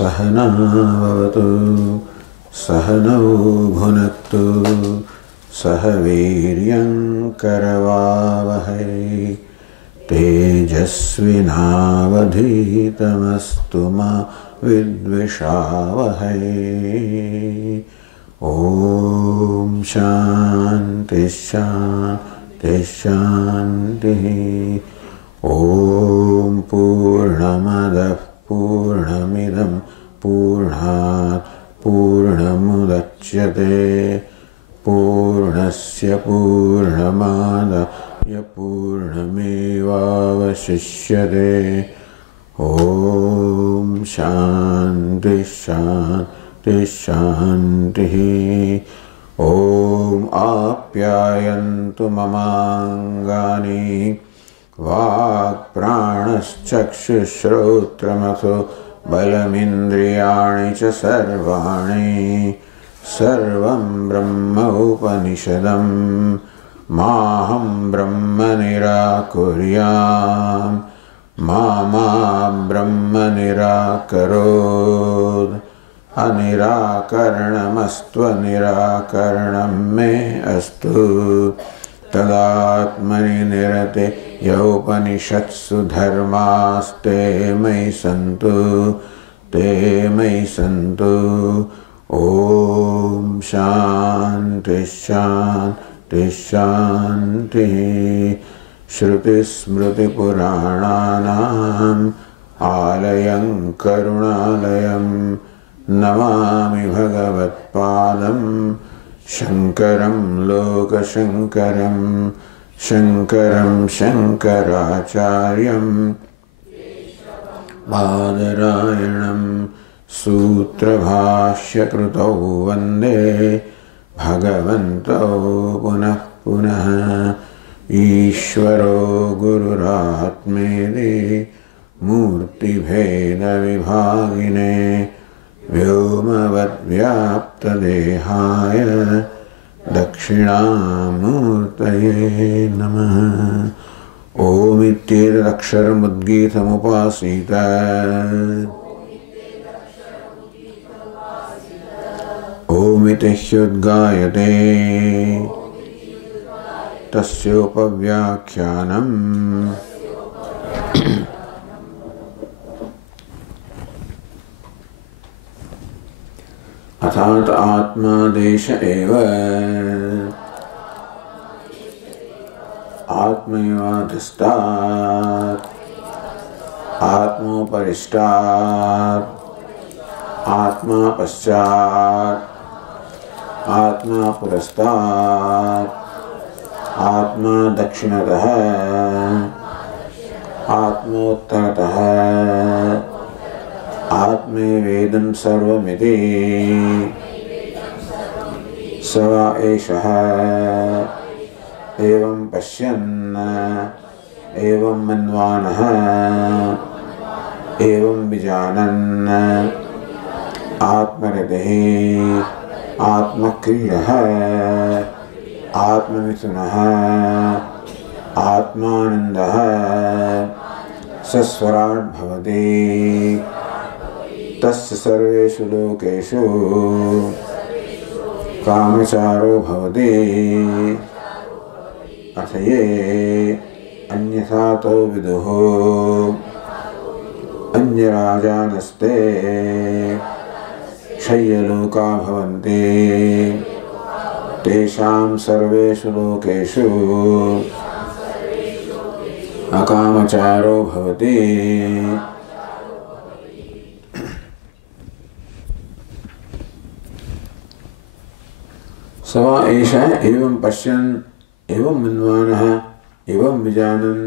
सहना भवतु सहनौ भुनक्तु सह वीर्यं करवावहै तेजस्विनावधीतमस्तु मा विद्विषावहै। ॐ शान्ति शान्ति शान्तिः। ॐ पूर्णमदः पूर्णमिदं पूर्णात् पूर्णमुदच्यते पूर्णस्य पूर्णमादाय पूर्णमेवावशिष्यते। ॐ शान्ति शान्ति शान्तिः। ॐ आप्यायन्तु ममाङ्गानि वाक्प्राणश्चक्षुश्रोत्रमथो बलमिन्द्रियाणि च सर्वाणि सर्वं ब्रह्म उपनिषदं माहं ब्रह्म निराकुर्याम् मा ब्रह्म निराकरोत्। अनिराकरणमस्त्वनिराकरणं मे अस्तु तदात्मनि निरते यौपनिषत्सु धर्मास्ते मयि सन्तु ते मयि सन्तु। ॐ शान्ति शान्ति शान्तिः। श्रुतिस्मृतिपुराणानाम् आलयं करुणालयं नमामि भगवत्पादं शङ्करं लोकशङ्करं शङ्करं शङ्कराचार्यं बादरायणं सूत्रभाष्यकृतौ वन्दे भगवन्तौ पुनः पुनः। ईश्वरो गुरुरात्मेति मूर्तिभेदविभागिने व्योमवद्व्याप्तदेहाय दक्षिणामूर्तये नमः। ओमित्येतदक्षरमुद्गीतमुपासीत ओमिति ह्युद्गायते तस्योपव्याख्यानम्। अथात आत्मा देश एव आत्मैवाधिष्ठात् आत्मोपरिष्टात् आत्मा पश्चात् आत्मा पुरस्तात् आत्मा दक्षिणतः आत्मोत्तरतः आत्मैवेदं सर्वमिति स वा एषः एवं पश्यन् एवं मन्वानः एवं विजानन् आत्मरतिः आत्मक्रीडः आत्ममिथुनः आत्मानन्दः सस्वराट् भवति तस्य सर्वेषु लोकेषु कामचारो भवति। अथ ये अन्यथातो विदुः अन्यराजानस्ते क्षय्यलोका भवन्ति तेषां सर्वेषु लोकेषु अकामचारो भवति। स वा एषः एवं पश्यन् एवं मन्वानः एवं विजानन्।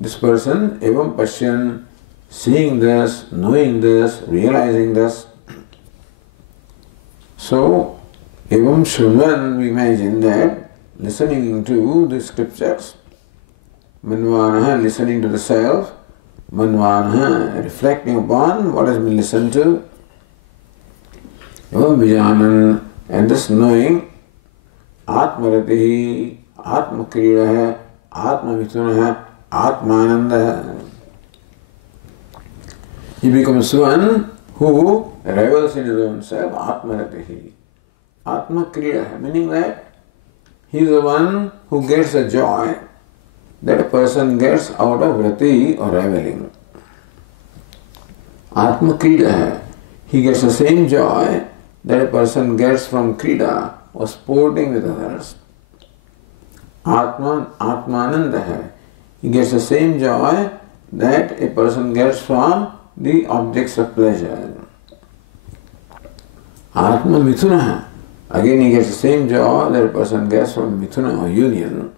This person evam pashyan, seeing this, knowing this, realizing this. So evam shunvan, we imagine that listening to the scriptures, manvanaha listening to the self, manvanaha reflecting upon what has been listened to, evam vijanan, and this knowing Atmarati, Atmakriya, Atmamithuna, Atmananda. He becomes one who revels in his own self, Atmaratihi. Atma Kriya, meaning that he is the one who gets the joy that a person gets out of rati or reveling. Atma Kriya, he gets the same joy that a person gets from Krida or sporting with others. Atmananda, he gets the same joy that a person gets from the objects of pleasure. Atma Mithuna, again he gets the same joy that a person gets from Mithuna or union.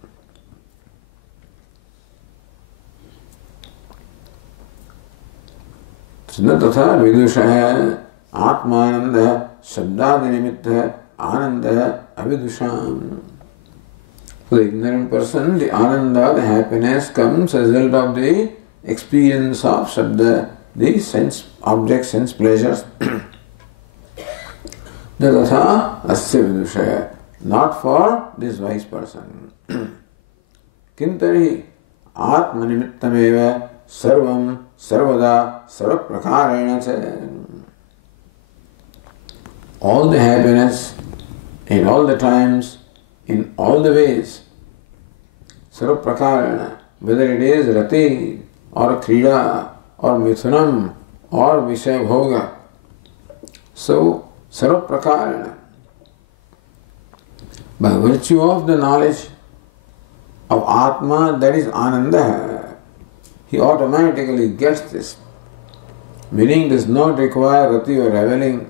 न तथा विदुष है आत्मानंद है शब्दादि निमित्त है आनंद है अविदुषाम. For the ignorant person, the ananda, the happiness comes as a result of the experience of shabda, the sense objects, sense pleasures. Tatha asya vidushaya, not for this wise person. Kintari atmanimittameva sarvam sarvada sarvaprakarena cha. All the happiness in all the times, in all the ways, sarvaprakarena, whether it is rati or krida or mithunam or vishaya bhoga. So, sarvaprakarena, by virtue of the knowledge of Atma, that is Ananda, he automatically gets this. Meaning does not require rati or reveling,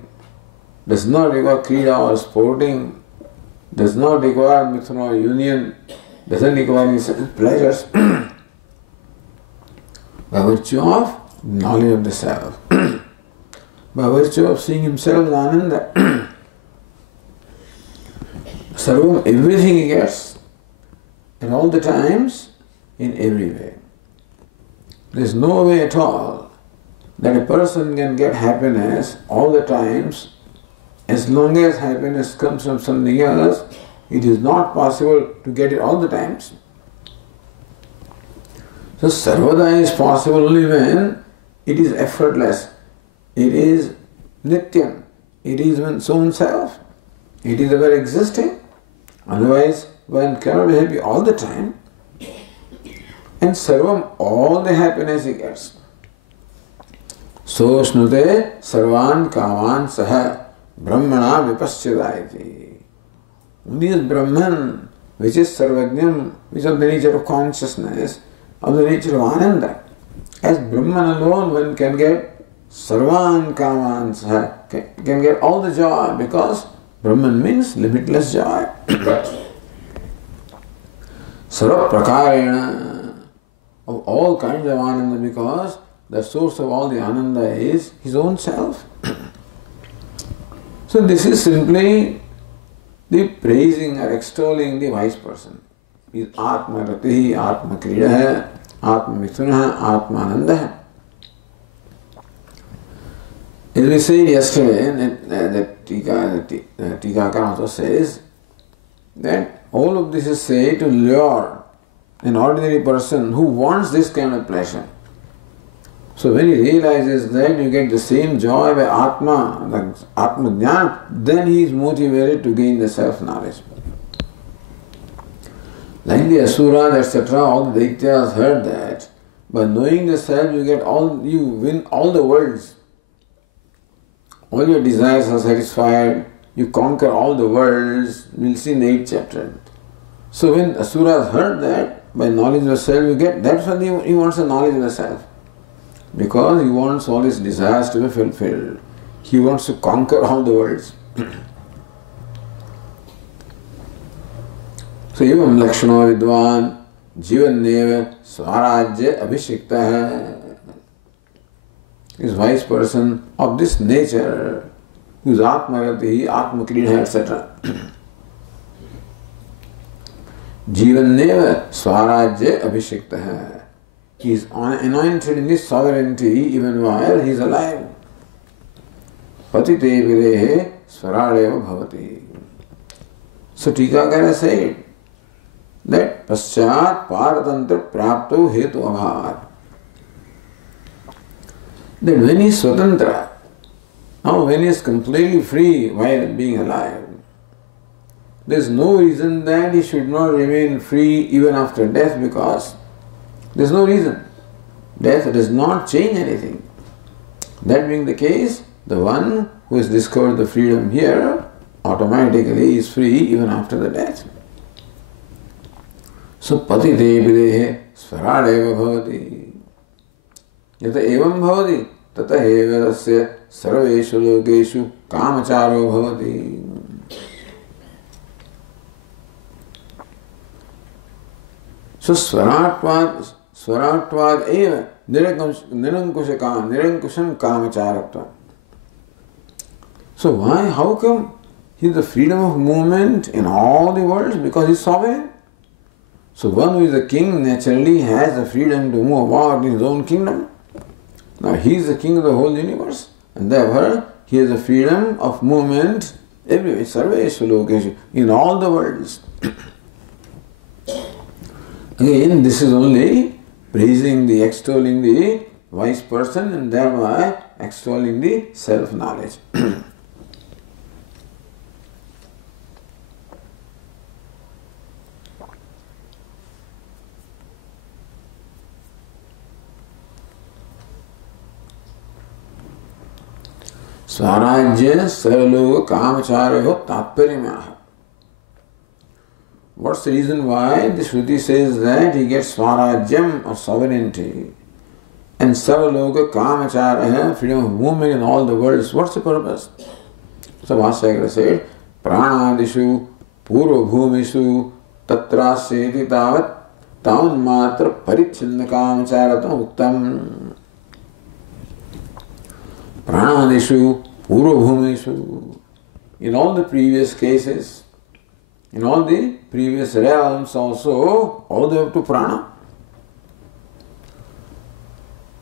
does not require krida or sporting, does not require mithuna or union, doesn't require any pleasures. By virtue of knowledge of the self, by virtue of seeing himself as Ananda, Sarvam, everything he gets, and all the times, in every way. There is no way at all that a person can get happiness all the times. As long as happiness comes from something else, it is not possible to get it all the times. So sarvada is possible only when it is effortless, it is nityam, it is one's own self, it is ever existing. Otherwise, one cannot be happy all the time. And sarvam, all the happiness he gets. So snute sarvan kaman saha brahmana vipaschadayati. This Brahman, which is sarvajnam, which is of the nature of consciousness, of the nature of ananda. As Brahman alone, one can get sarvan kaman saha, can get all the joy, because Brahman means limitless joy. Sarva prakarena, of all kinds of ananda, because the source of all the ananda is his own self. So this is simply the praising or extolling the wise person. He is Atma Rati, Atma Kriya, Atma Mithuna, Atma Ananda. As we said yesterday, that Tikakar also says that all of this is said to lure an ordinary person who wants this kind of pleasure. So when he realizes that you get the same joy by Atma, like Atma Jnana, then he is motivated to gain the self-knowledge. Like the Asuras, etc., all the Daityas heard that by knowing the self you win all the worlds. All your desires are satisfied, you conquer all the worlds. We'll see in the 8th chapter. So when Asuras heard that, by knowledge of the self you get, that's why he wants the knowledge of the self. Because he wants all his desires to be fulfilled. He wants to conquer all the worlds. So evam lakshana vidwan jivanneva swarajya abhishikta hai. This wise person of this nature, who is Atmarati, Atma Kriya, etc. Jivanneva swarajya abhishikta hai. He is anointed in his sovereignty even while he is alive. Patite videhe swarareva bhavati. So Tikakara said that paschat paratantra prapto hetu abhat. that when he is swatantra, now when he is completely free while being alive, there is no reason that he should not remain free even after death, because there is no reason. Death does not change anything. That being the case, the one who has discovered the freedom here automatically is free even after the death. So patite videhe svaradeva bhavati. Yata evam bhavati tata eva tasya sarveshu lokeshu kamacharo bhavati. So Swaratvad eva nirankusham kamacharatva. So why? How come he has the freedom of movement in all the worlds? Because he is sovereign. So one who is a king naturally has the freedom to move about in his own kingdom. Now he is the king of the whole universe, and therefore he has the freedom of movement everywhere, sarveshu lokeshu, in all the worlds. Again, this is only praising extolling the wise person and thereby extolling the self-knowledge. Swarajya saraloka kamacharayo tatparyamaha. What's the reason why the Shruti says that he gets swarajyam or sovereignty and saraloka kamachara, freedom of movement in all the worlds? What's the purpose? So Vasayakara said, pranadishu purva bhumishu tatraseti tavat taun matra parichinna kamacharatam uktam. Pranadishu purva bhumishu. In all the previous cases, in all the previous realms also, all the way up to prana.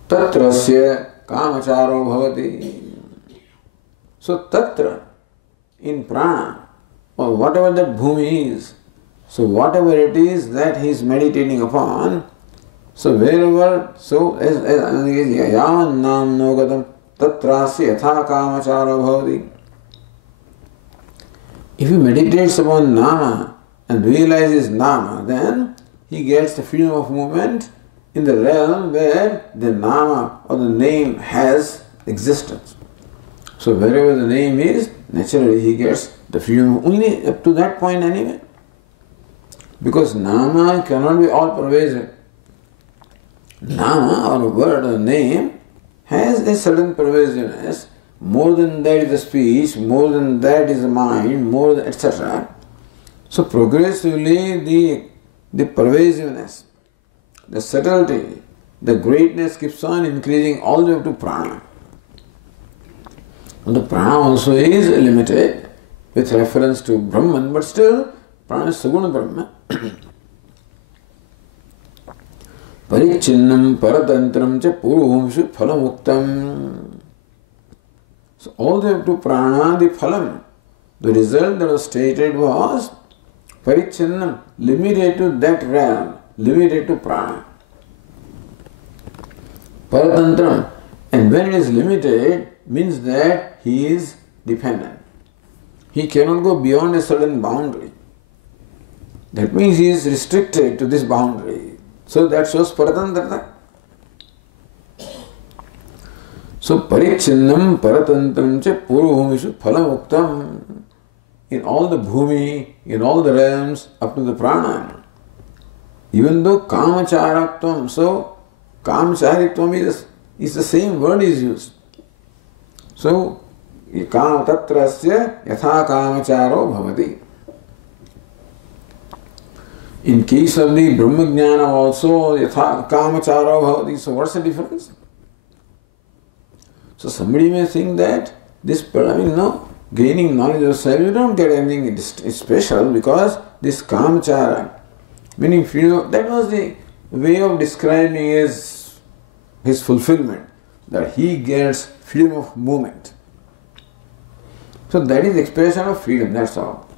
Tatrasya kamacharo bhavati. So tatra, in prana, or whatever that bhumi is, so whatever it is that he is meditating upon, so wherever, so as yavan nam nogatam tatrasya yatha kamacharo bhavati. If he meditates upon nama and realizes nama, then he gets the freedom of movement in the realm where the nama or the name has existence. So wherever the name is, naturally he gets the freedom only up to that point anyway. Because nama cannot be all pervasive. Nama or a word or a name has a certain pervasiveness. More than that is the speech, more than that is the mind, more than etc. So progressively the pervasiveness, the subtlety, the greatness keeps on increasing all the way up to prana. And the prana also is limited with reference to Brahman, but still prana is Saguna Brahma. Parichinnam paratantram cha purvamshu phalamuktam. So all the way up to prana, the phalam, the result that was stated was parichinnam, limited to that realm, limited to prana. Paratantram, and when it is limited, means that he is dependent. He cannot go beyond a certain boundary. That means he is restricted to this boundary. So that shows paratantrata. So parichinnam paratantram cha purvabhumishu phalamuktam. In all the bhumi, in all the realms, up to the prana. Even though kamacharatvam, so kamacharitvam is the same word is used. So tatrasya yatha kamacharo bhavati. In case of the Brahmajnana also yatha kamacharo bhavati. So what's the difference? So somebody may think that this, gaining knowledge of self, you don't get anything special because this kamachara, meaning freedom, that was the way of describing his fulfillment, that he gets freedom of movement. So that is the expression of freedom, that's all.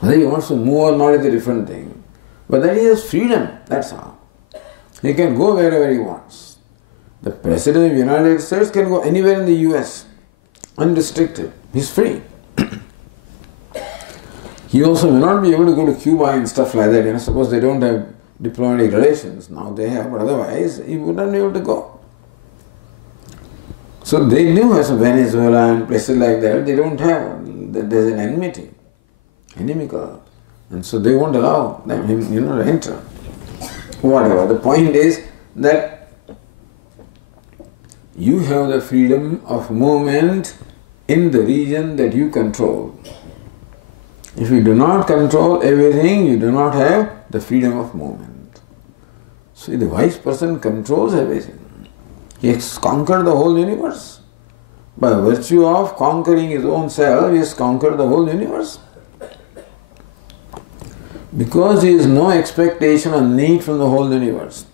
Whether he wants to move or not is a different thing. But that he has freedom, that's all. He can go wherever he wants. The President of the United States can go anywhere in the US, unrestricted. He's free. He also may not be able to go to Cuba and stuff like that. Suppose they don't have diplomatic relations. Now they have, but otherwise he wouldn't be able to go. So they knew as Venezuela and places like that, they don't have, there's an enmity, inimical. And so they won't allow them, to enter. Whatever. The point is that you have the freedom of movement in the region that you control. If you do not control everything, you do not have the freedom of movement. See, the wise person controls everything. He has conquered the whole universe. By virtue of conquering his own self, he has conquered the whole universe. Because he has no expectation or need from the whole universe.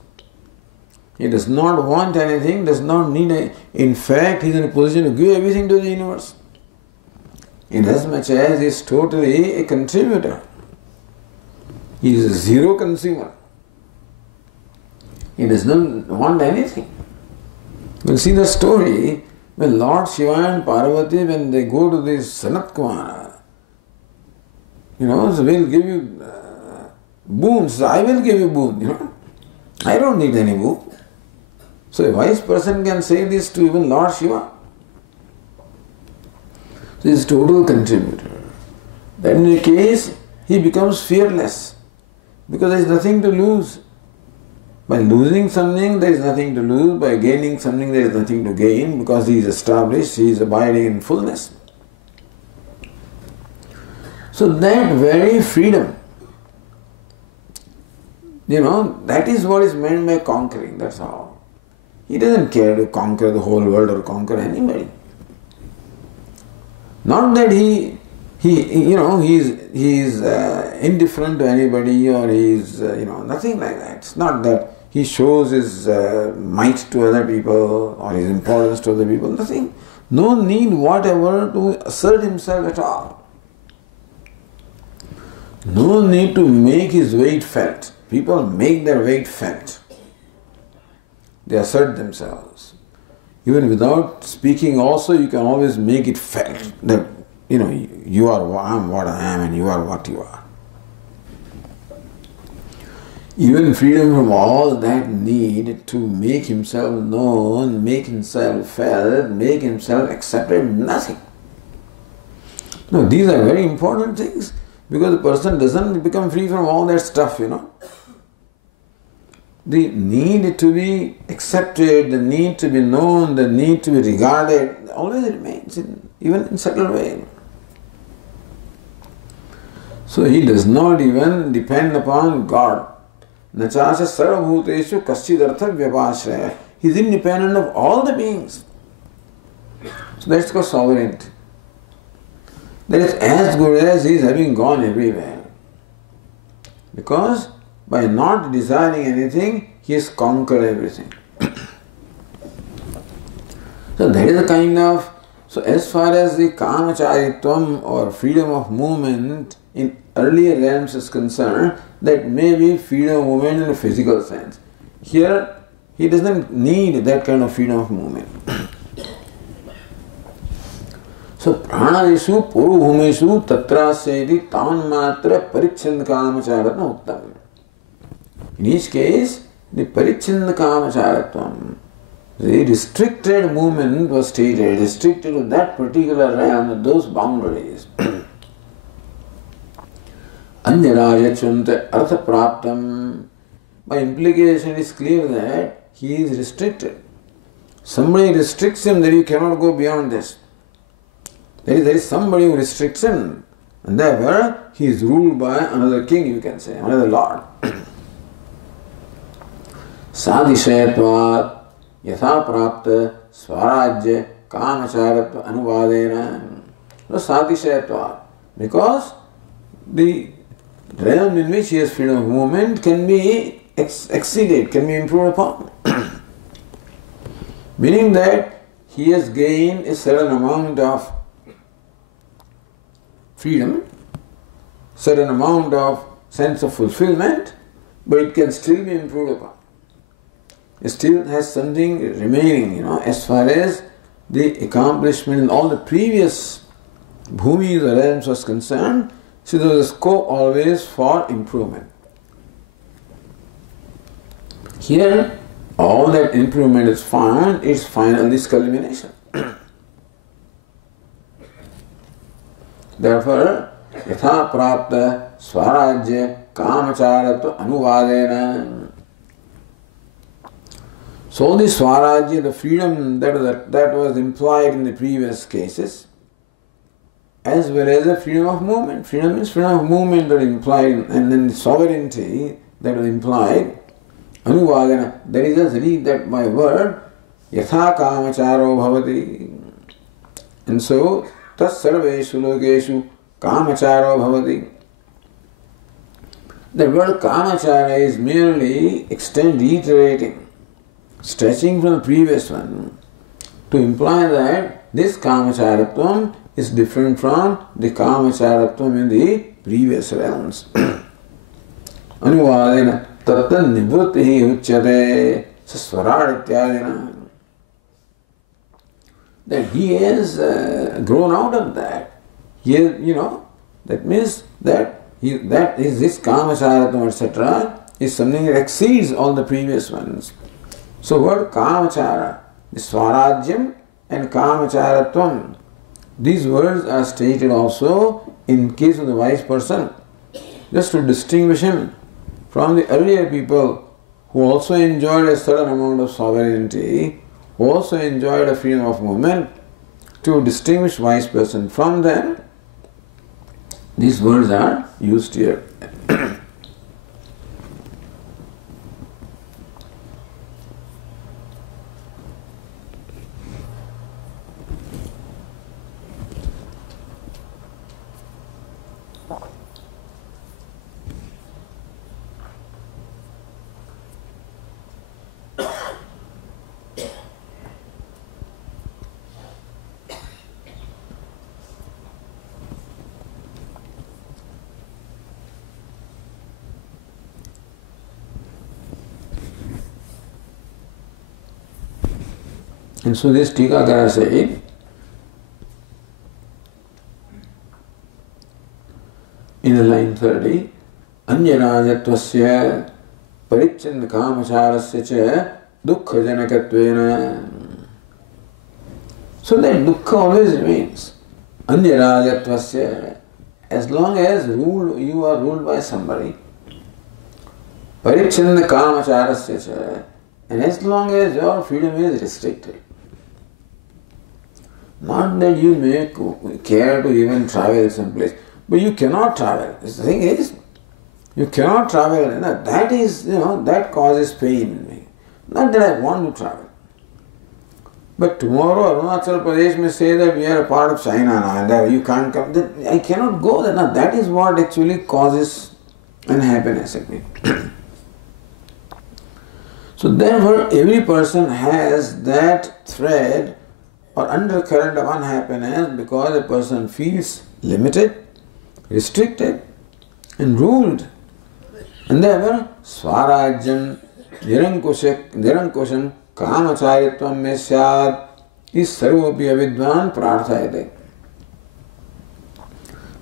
He does not want anything, does not need in fact, he is in a position to give everything to the universe. Inasmuch as he is totally a contributor. He is a zero consumer. He does not want anything. We'll see the story when Lord Shiva and Parvati, when they go to this Sanat Kumara, so we'll give you boons. I will give you boon, I don't need any boon. So a wise person can say this to even Lord Shiva. So he is total contributor. Then in the case, he becomes fearless because there is nothing to lose. By losing something, there is nothing to lose. By gaining something, there is nothing to gain because he is established, he is abiding in fullness. So that very freedom, that is what is meant by conquering, that's all. He doesn't care to conquer the whole world or conquer anybody. Not that he is indifferent to anybody or he is, nothing like that. It's not that he shows his might to other people or his importance to other people, nothing. No need whatever to assert himself at all. No need to make his weight felt. People make their weight felt. They assert themselves. Even without speaking also, you can always make it felt that, you are what I am and you are what you are. Even freedom from all that need to make himself known, make himself felt, make himself accepted, nothing. No, these are very important things because the person doesn't become free from all that stuff, The need to be accepted, the need to be known, the need to be regarded always remains, even in subtle way. So he does not even depend upon God. Nachasya sarvabhuteshu kaschidartha vyapashraya. He is independent of all the beings. So that's called sovereignty. That is as good as he is having gone everywhere. Because by not desiring anything, he has conquered everything. So that is the kind of, so as far as the kamacharitvam or freedom of movement in earlier realms is concerned, that may be freedom of movement in a physical sense. Here, he doesn't need that kind of freedom of movement. So, pranadeshu purubhumeshu tatrasya tanmatra parichchanda kamacharatvam uttam. In each case, the parichchanda kamacharatvam, the restricted movement was stated, restricted to that particular realm, those boundaries. Anyarayachunta artha praptam. By implication, it is clear that he is restricted. Somebody restricts him that you cannot go beyond this. There is somebody who restricts him, and therefore he is ruled by another king, you can say, another lord. Sadishayatvat yatha prapta swarajya kamacharatva anuvadena. So sadishayatvat, because the realm in which he has freedom of movement can be exceeded, can be improved upon. Meaning that he has gained a certain amount of freedom, certain amount of sense of fulfillment, but it can still be improved upon. still has something remaining, as far as the accomplishment in all the previous bhumis or realms was concerned. So there was a scope always for improvement. Here, all that improvement is found, its final, this culmination. Therefore, yatha prapta swarajya kamacharatva anuvadena. So the swarajya, the freedom that was implied in the previous cases, as well as the freedom of movement. Freedom means freedom of movement that implied, and then the sovereignty that was implied. Anuvadana, that is just read that by word, yatha kamacharo bhavati. And so, tas sarveshu lokeshu kamacharo bhavati. The word kamachara is merely reiterating, stretching from the previous one, to imply that this kamacharatvam is different from the kamacharatvam in the previous realms. Anuvadena tatta nivrutti uchyate sasvarad ityadina. That he has grown out of that. That means that this kamacharatvam, etc., is something that exceeds all the previous ones. So word kamachara, the swarajyam and kamacharatvam, these words are stated also in case of the wise person, just to distinguish him from the earlier people who also enjoyed a certain amount of sovereignty, who also enjoyed a freedom of movement. To distinguish wise person from them, these words are used here. And so this Tikakara said, in the line 30, Anyarajatvasya paricchanda kamacharasya cha dukkha janakatvena. So that dukkha always remains. Anyarajatvasya, as long as you are ruled by somebody, paricchanda kamacharasya cha, and as long as your freedom is restricted. Not that you may care to even travel someplace, but you cannot travel. The thing is, you cannot travel, and that is, that causes pain in me. Not that I want to travel. But tomorrow Arunachal Pradesh may say that we are a part of China now and that you can't come. I cannot go there. Now that is what actually causes unhappiness in me. So therefore every person has that thread or undercurrent of unhappiness because a person feels limited, restricted and ruled. And therefore Swarajyam Nirankusham Kamacharitvam me syad is sarvopi avidvan prarthayate.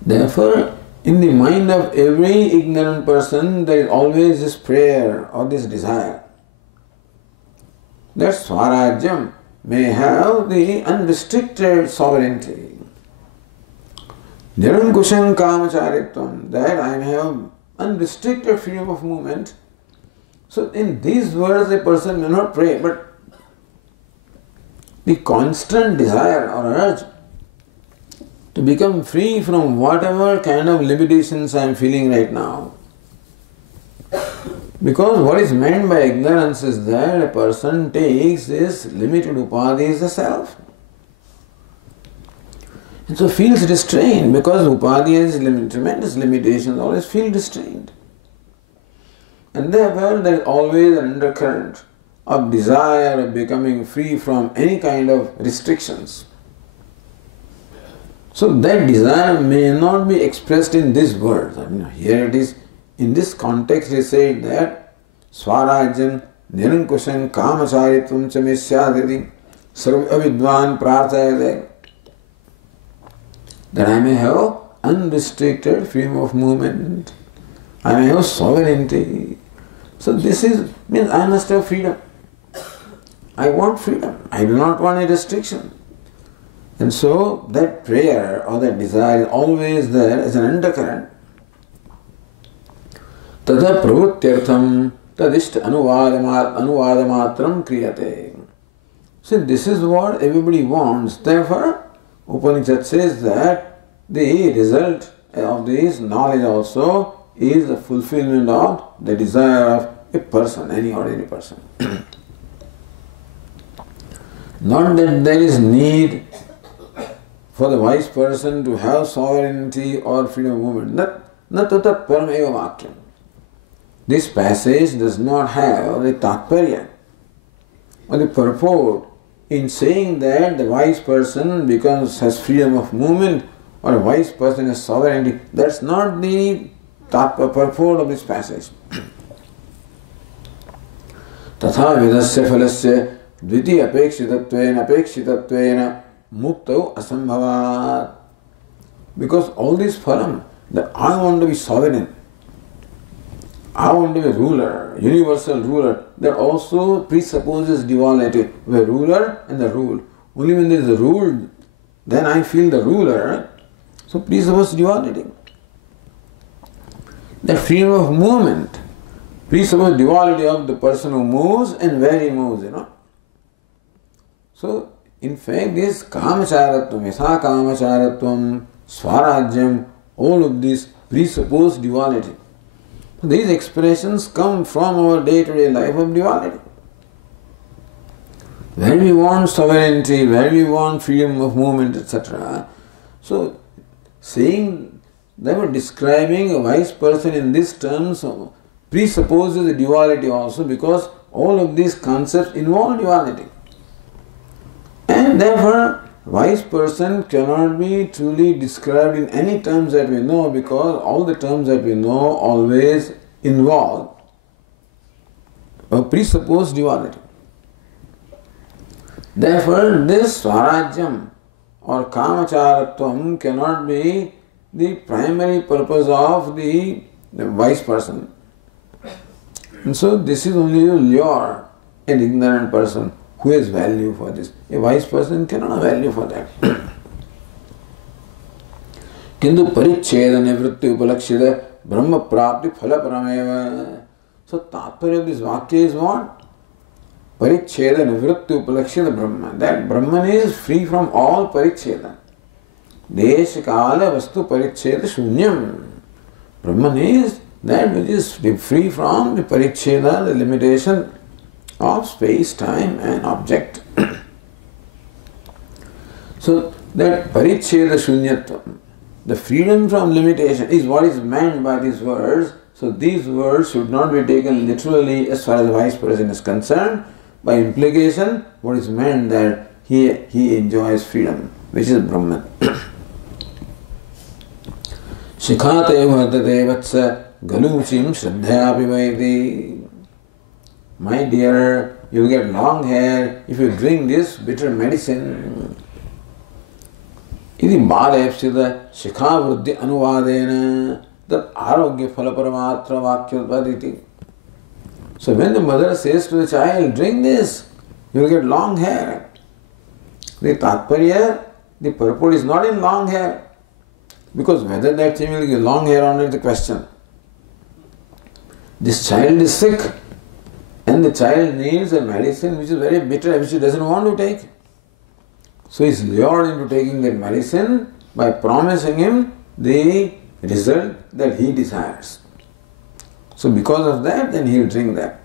Therefore, in the mind of every ignorant person there is always this prayer or this desire that Swarajyam may have the unrestricted sovereignty. Nirankusham Kamacharitvam, that I may have unrestricted freedom of movement. So in these words a person may not pray, but the constant desire or urge to become free from whatever kind of limitations I am feeling right now. Because what is meant by ignorance is that a person takes this limited upadhi as the self. And so feels restrained because upadhi has tremendous limitations, always feel restrained. And therefore there is always an undercurrent of desire of becoming free from any kind of restrictions. So that desire may not be expressed in these words. Here it is, in this context it is said that Swarajyam Nirankushan Kamacharitvam Chame Syaditi Sarva Avidvan Prarthayate. That I may have unrestricted freedom of movement. I may have sovereignty. So this means I must have freedom. I want freedom. I do not want any restriction. And so that prayer or that desire is always there as an undercurrent. Tada pravrutyartham tadishta anuvadamatram kriyate. So this is what everybody wants. Therefore, Upanishad says that the result of this knowledge also is the fulfillment of the desire of a person, any ordinary person. Not that there is need for the wise person to have sovereignty or freedom of movement. Na tatat param eva vakyam. This passage does not have the tatparya or the purport in saying that the wise person has freedom of movement or a wise person has sovereignty. That's not the purport of this passage. Tatha vedasya phalasya dviti apekshitattvena muktau asambhavat. Because all this phalam, that I want to be sovereign, I want to be a ruler, universal ruler, that also presupposes duality. The ruler and the rule. Only when there is a rule, then I feel the ruler. So presupposes duality. The freedom of movement presupposes duality of the person who moves and where he moves, So, in fact, this kamacharatvam, yasa kamacharatvam, swarajyam, all of this presuppose duality. These expressions come from our day-to-day life of duality. Where we want sovereignty, where we want freedom of movement, etc. So, saying they were describing a wise person in these terms presupposes a duality also, because all of these concepts involve duality. And therefore, wise person cannot be truly described in any terms that we know, because all the terms that we know always involve or presuppose duality. Therefore, this swarajyam or kamacharatvam cannot be the primary purpose of the wise person. And so this is only to lure an ignorant person who has value for this. A wise person cannot have value for that. Kintu paricheda nivritti upalakshita brahma prapti phala parameva. So tatparya of this vakya is what? Paricheda nivritti upalakshita brahma. That Brahman is free from all paricheda. Desha kala vastu paricheda shunyam. Brahman is that which is free from the paricheda, the limitation of space, time and object. So that paricheda shunyatvam, the freedom from limitation, is what is meant by these words. So these words should not be taken literally as far as the wise person is concerned. By implication, what is meant that he enjoys freedom, which is Brahman. Shikhate vardate vatsa galuchim shraddhayapi vaiti. My dear, you will get long hair if you drink this bitter medicine. Iti balepsida shikha vruddhi anuvadena tat arogya phalaparamatra vakyodvaditi. So when the mother says to the child, drink this, you will get long hair. The tatparya, the purport is not in long hair. Because whether that thing will get long hair or not is the question. This child is sick and the child needs a medicine which is very bitter, which he doesn't want to take. So he is lured into taking that medicine by promising him the result that he desires. So because of that, then he will drink that.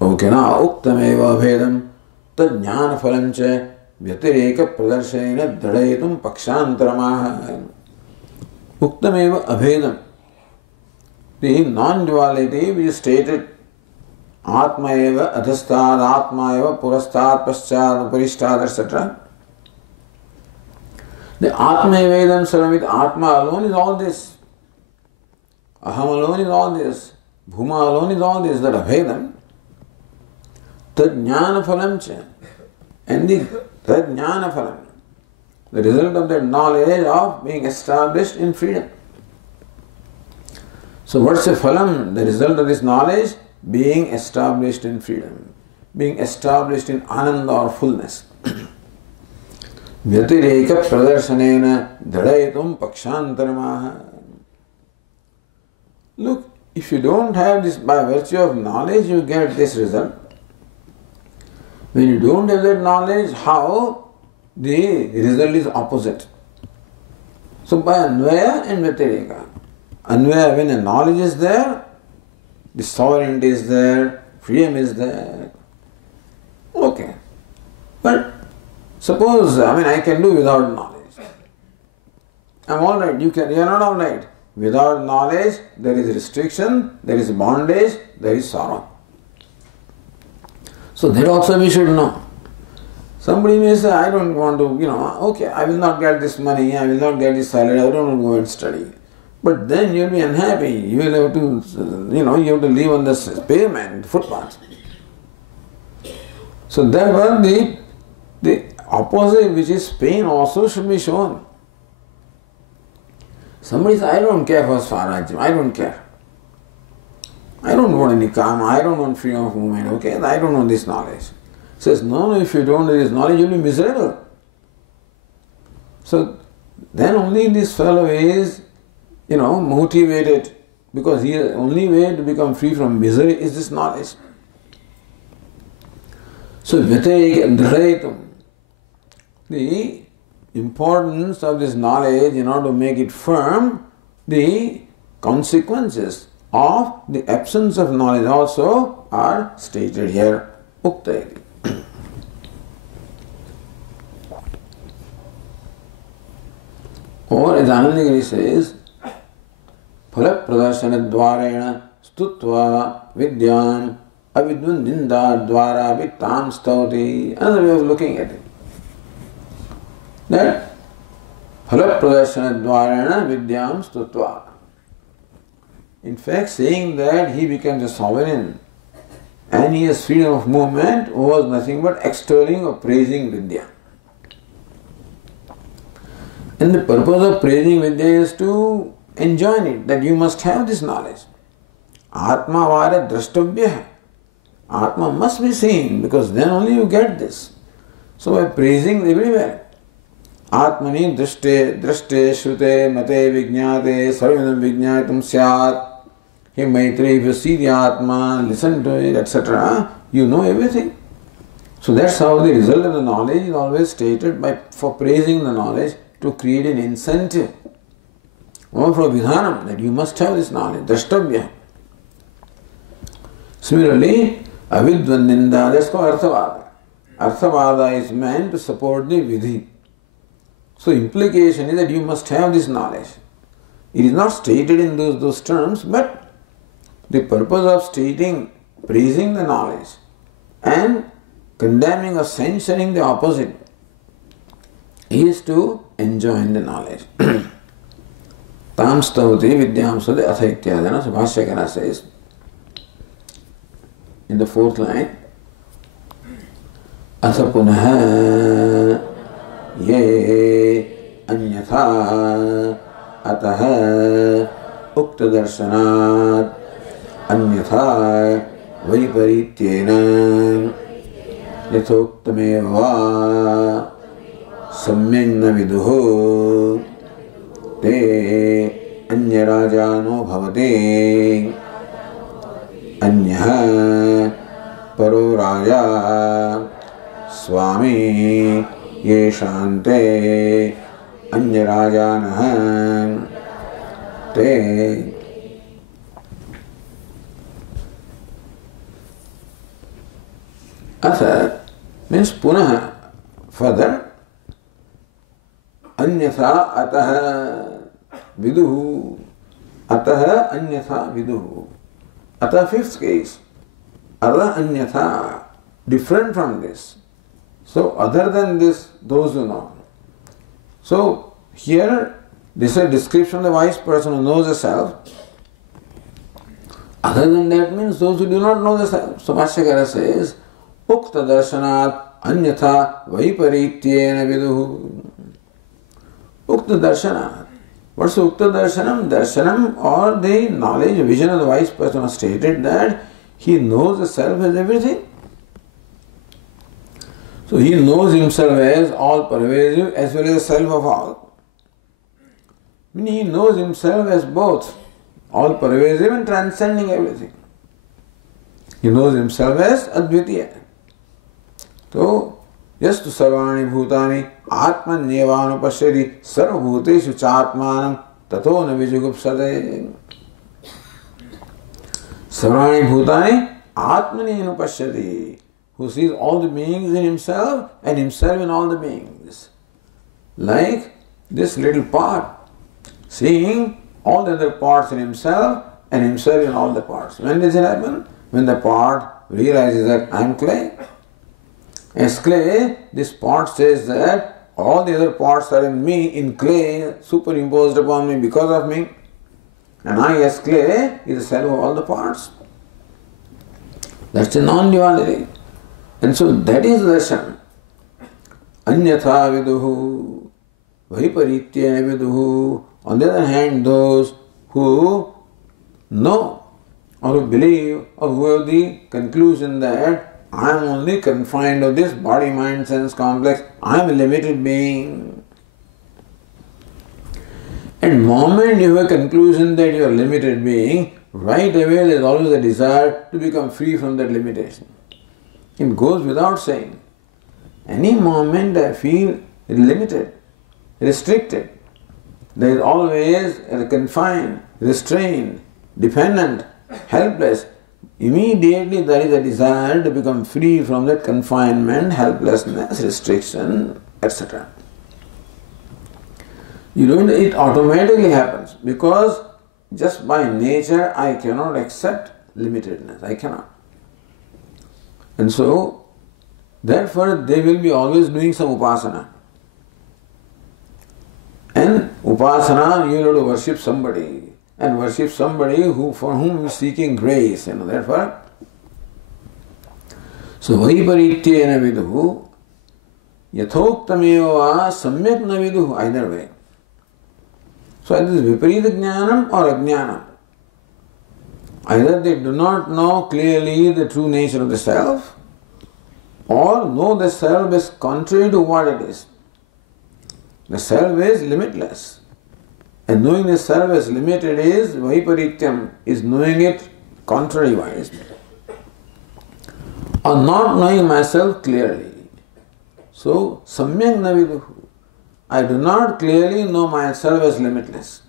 Okay, now uktameva bhedam tad jnana phalancha vyatireka pradarshena dhadayitum pakshantaramaha. Uktameva abhedam. The non-duality which is stated Atma eva adhastad, Atma eva purastad, paschad, uparistad, etc. The Atma Vedam Saramit, Atma alone is all this. Aham alone is all this. Bhuma alone is all this, that abhedam. Tad jnana phalam cha. And the tad jnana phalam, the result of that knowledge of being established in freedom. So what's the phalam? The result of this knowledge? Being established in freedom. Being established in ananda or fullness. Vyatireka pradarsanena dhadayatum pakshantaramaha. Look, if you don't have this, by virtue of knowledge you get this result. When you don't have that knowledge, how the result is opposite. So by Anvaya and Vyatireka. Anvaya, when the knowledge is there, the sovereignty is there, freedom is there. Okay. But suppose, I can do without knowledge. I'm alright, you're not alright. Without knowledge, there is restriction, there is bondage, there is sorrow. So that also we should know. Somebody may say, I don't want to, okay, I will not get this money, I will not get this salary, I don't want to go and study. But then you'll be unhappy. You will have to, you have to live on the pavement, footpath. So therefore the opposite, which is pain, also should be shown. Somebody says, I don't care for Swarajyam, I don't care. I don't want any karma, I don't want freedom of movement, okay? I don't want this knowledge. Says, no, if you don't have this knowledge, you'll be miserable. So then only this fellow is, motivated, because the only way to become free from misery is this knowledge. So, the importance of this knowledge, in order to make it firm, the consequences of the absence of knowledge also are stated here. Uktayati. Or as Anandagiri says, Phala pradarshana dvareణ stutva vidyam avidvan ninda dvara vittam stauti. Another way of looking at it. That phala pradarshana dvareణ vidyam stutva. In fact, saying that he becomes a sovereign and he has freedom of movement was nothing but extolling or praising Vidya. And the purpose of praising Vidya is to enjoin it, that you must have this knowledge. Atma vare drashtavya. Atma must be seen, because then only you get this. So by praising everywhere, Atmani drashte, shrute, mate, vijñāte, sarvinam vijñātam syāt. Hey Maitri, if you see the Atma, listen to it, etc., you know everything. So that's how the result of the knowledge is always stated for praising the knowledge, to create an incentive. Or for vidhanam, that you must have this knowledge, drashtavya. Similarly, avidvan ninda, that's called arthavada. Arthavada is meant to support the vidhi. So implication is that you must have this knowledge. It is not stated in those terms, but the purpose of stating, praising the knowledge and condemning or censuring the opposite is to enjoin the knowledge. Tam stavati vidyam sudhe athaityadana. So Bhashyakara says in the fourth line, Asa punaha ye anyatha ataha ukta darshanat anyatha vaiparityena yathoktame सम्यक् न विदुः ते अन्यराजानो भवते अन्यः परो राजा स्वामी येषान्ते अन्यराजानः ते अथ means पुनः further अन्यथा अतः विदुः अतः अन्यथा विदुः अतः fifth case अतः अन्यथा different from this. So other than this, those who know. So here this is a description of the wise person who knows the self. Other than that means those who do not know the self. So Bhashyakara says, Ukta darshanat anyatha vaiparityena viduhu. Ukta darshanat. What's Ukta darshanam? Darshanam, or the knowledge, vision of the wise person has stated that he knows the self as everything. So he knows himself as all pervasive as well as the self of all. Meaning he knows himself as both, all pervasive and transcending everything. He knows himself as Advitiya. So, yastu sarvani bhutani atmanyevanupashyati sarvabhuteshu chatmanam tato na vijugupsate. Sarvani bhutani atmanyevanupashyati, who sees all the beings in himself and himself in all the beings. Like this little pot, seeing all the other parts in himself and himself in all the parts. When does it happen? When the pot realizes that I am clay. As clay, this pot says that all the other parts are in me, in clay, superimposed upon me because of me. And I as clay is the self of all the parts. That's a non-duality. And so that is darshan. Anyatha viduhu, vaiparityena viduhu. On the other hand, those who know or who believe or who have the conclusion that I am only confined to this body, mind, sense complex, I am a limited being. And moment you have a conclusion that you are a limited being, right away there is always a desire to become free from that limitation. It goes without saying. Any moment I feel limited, restricted, there is always a confined, restrained, dependent, helpless. Immediately there is a desire to become free from that confinement, helplessness, restriction, etc. It automatically happens because just by nature I cannot accept limitedness. I cannot. And so, therefore they will be always doing some upasana. And upasana, you have to worship somebody. And worship somebody for whom you are seeking grace. Therefore, so vaiparityena viduhu, yathoktameva samyak na viduhu, either way. So it is viparita jnanam or ajnanam. Either they do not know clearly the true nature of the self, or know the self is contrary to what it is. The self is limitless. And knowing the self as limited is vaiparityam, is knowing it contrary-wise. Or not knowing myself clearly. So, samyak na viduhu. I do not clearly know myself as limitless.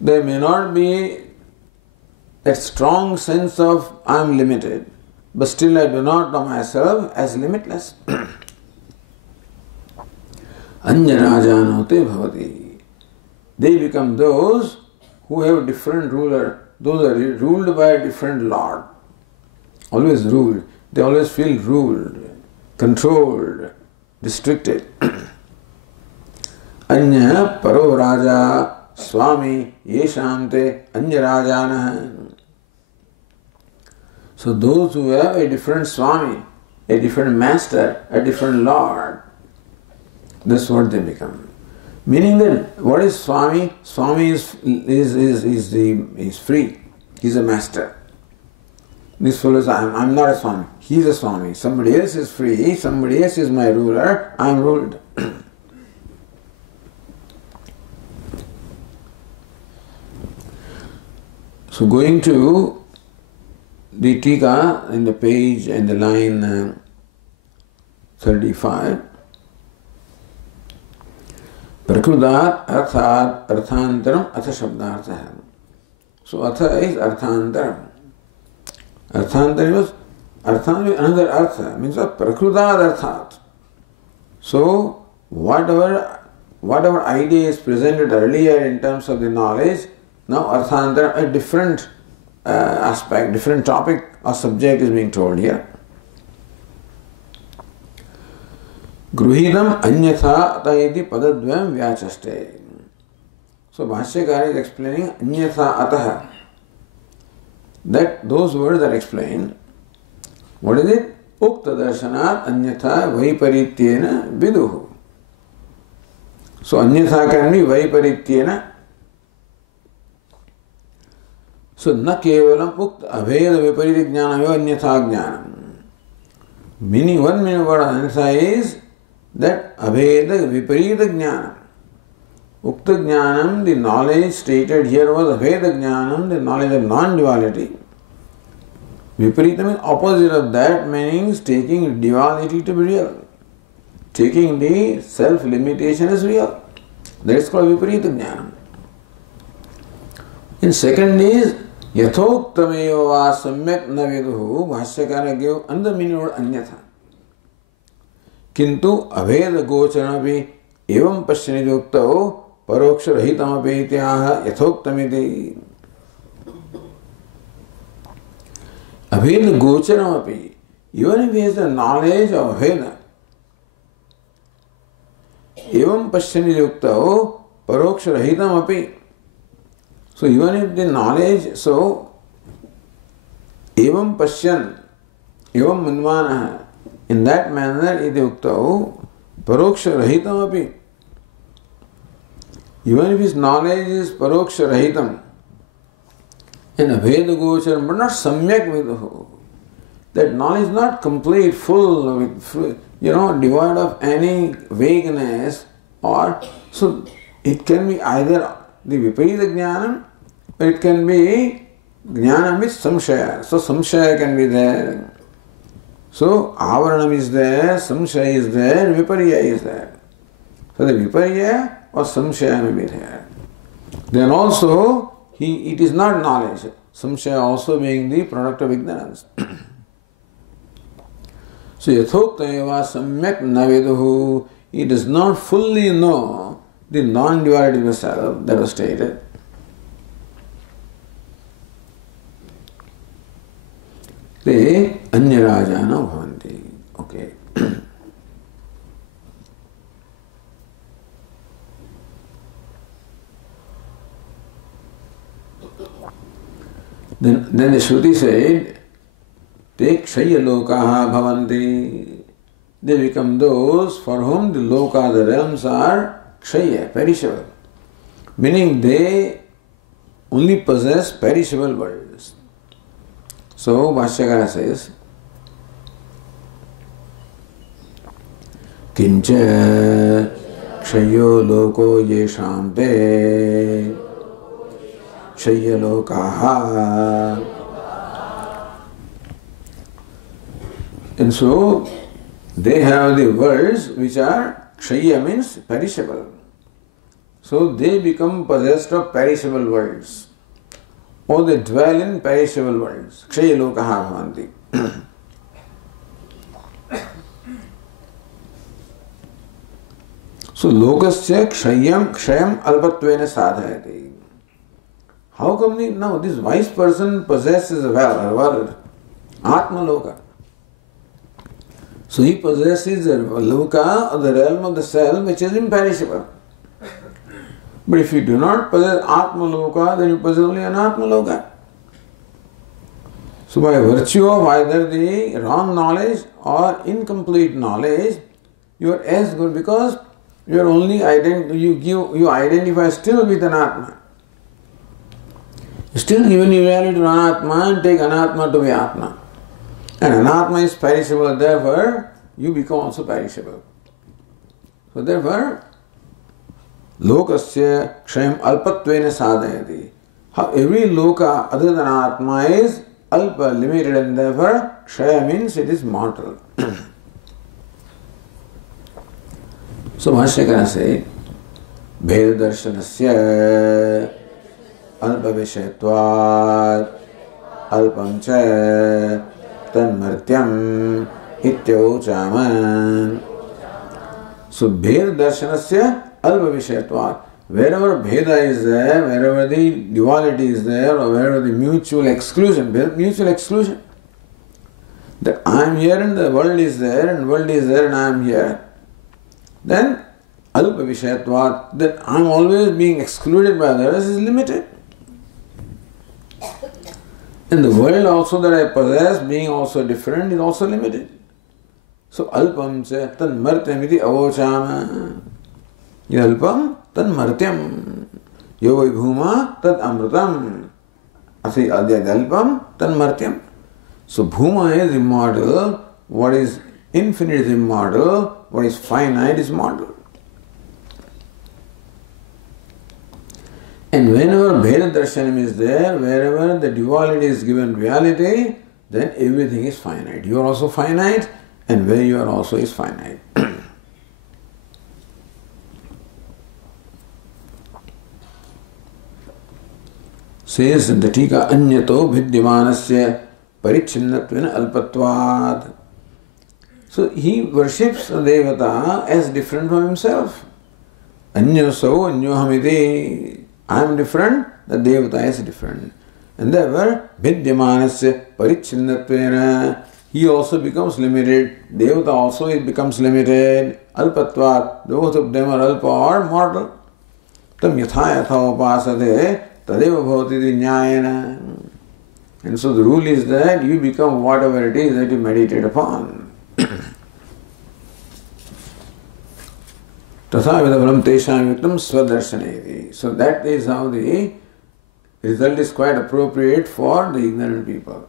There may not be that strong sense of I am limited, but still I do not know myself as limitless. Anyarajanote bhavati. They become those who have a different ruler. Those are ruled by a different lord. Always ruled. They always feel ruled, controlled, restricted. Anya paro raja Swami yeshamte anya rajana. So those who have a different Swami, a different master, a different lord, that's what they become. Meaning that what is Swami? Swami is free. He's a master. This fellow is, I'm not a Swami. He's a Swami. Somebody else is free. Somebody else is my ruler. I am ruled. So going to the Tika in the page and the line 35. Prakrudat arthat arthantaram atha shabdartha. So atha is arthantaram. Arthantaram is another artha, means a prakrudat arthat. So whatever idea is presented earlier in terms of the knowledge, now arthantaram, a different aspect, different topic or subject is being told here. Gruhidam anyatha atayiti padadvyam vyachaste. So Bhashyakara is explaining anyatha ataha. that those words are explained. What is it? Ukta darshanat anyatha vaiparityena viduhu. So anyatha can be vaiparityena. So na kevalam ukta abheda viparita jnanam eva anyatha jnanam. Meaning, one meaning word anyatha is that abheda viparita jnanam. Ukta jnanam, the knowledge stated here was abheda jnanam, the knowledge of non-duality. Viparita means opposite of that, meaning taking duality to be real. Taking the self-limitation as real. That is called viparita jnanam. And second is yathoktameva va samyak na viduhu. Bhashyakara gave another meaning word anyatha. Kintu abheda gocharapi evam pashyani yuktao paroksha rahitamapi ityaha yathoktamiti. Abheda gocharamapi, even if he has the knowledge of Abheda, evam pashyani yuktao paroksha rahitamapi. So even if the knowledge, so evam pashyan, evam manvanaha, in that manner iti yuktao paroksha rahitamapi. Even if his knowledge is paroksha rahitam, and abheda gocharam, but not samyak viduhu. That knowledge is not complete, full, devoid of any vagueness, or so it can be either the viparita jnanam, or it can be jnanam with samshaya. So samshaya can be there. So avaranam is there, samshaya is there, viparya is there. So the viparya or samshaya may be there. Then also it is not knowledge. Samshaya also being the product of ignorance. So yathoktaeva samyak naveduhu, he does not fully know the non-duality of the self that was stated. Te anyarajana bhavanti. Okay. Then the Shruti said, Te kshaya lokaha bhavanti. They become those for whom the loka, the realms are kshaya, perishable. Meaning they only possess perishable worlds. So Bhashyakara says, Kincha kshayo loko yesham te Shayalokaha. And so they have the worlds which are Kshaya means perishable. So they become possessed of perishable worlds. Or they dwell in perishable worlds. Kshayalokaha bhavanti. So lokasya kshayam alpatvena sadhayati. How come now this wise person possesses a world, Atma Loka. So he possesses a Loka, or the realm of the self, which is imperishable. But if you do not possess Atma Loka, then you possess only Anatma Loka. So by virtue of either the wrong knowledge or incomplete knowledge, you are as good because you are only you identify still with an Atma. Still given reality to Anatma and take Anatma to be Atma. And Anatma is perishable, therefore you become also perishable. So therefore, lokasya kshayam alpatvena sadhayati. How every loka other than Atma is alpa, limited, and therefore kshaya means it is mortal. So Bhashyakara says, Bheda darshanasya alpa vishayatvat alpam cha tanmartyam ityauchaman. So Bheda darshanasya alpa vishayatvat. Wherever Bheda is there, wherever the duality is there, or wherever the mutual exclusion, that I am here and the world is there, and world is there and I am here, then alpa vishayatvat, that I am always being excluded by others, is limited. And the world also that I possess, being also different, is also limited. So alpam se tan martyam iti avochama. Alpam tan martyam. Yo bhuma tad amritam. Asi alpam tan martyam. So bhuma is immortal. What is infinite is immortal. What is finite is mortal. And whenever Bheda Darshanam is there, wherever the duality is given reality, then everything is finite. You are also finite, and where you are also is finite. Says the Tika Anyato Vidyamanasya Parichinnatvena Alpatvad. So he worships the Devata as different from himself. Anyaso Anyohamiti. I am different, the Devata is different. And therefore, Vidyamanasya Parichinnattvena, he also becomes limited. Devata also becomes limited. Alpatvat, both of them are alpa or mortal. Tam yatha yatha upasade tadeva bhavati nyayana. And so the rule is that you become whatever it is that you meditate upon. Tatha vidavaram tesham yuktam swadarshane. So that is how the result is quite appropriate for the ignorant people.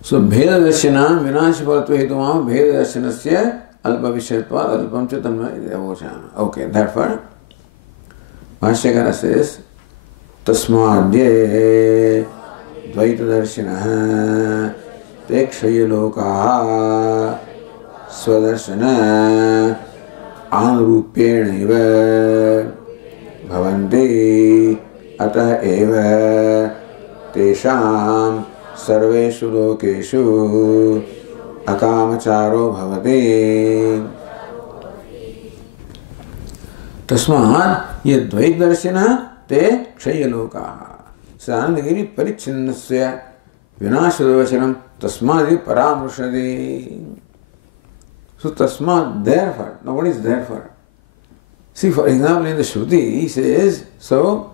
So bheda darshana vinashapatva hetumam bheda darshanasya alpa vishayatva alpam cha tanma avochana. Okay, therefore Bhashyakara says tasmadye dvaita darshana Tekshayaloka Swadarshana Anurupyena eva Bhavanti Atah eva Tesham Sarveshu Lokeshu Akamacharo Bhavati. Tasmat Yadvait Darshana Te Kshayaloka Sanandagiri Parichinnasya Vinashadavachanam Tasmadi Paramrushadi. So Tasmad, therefore. Now what is therefore? See, for example, in the Shruti, he says, so,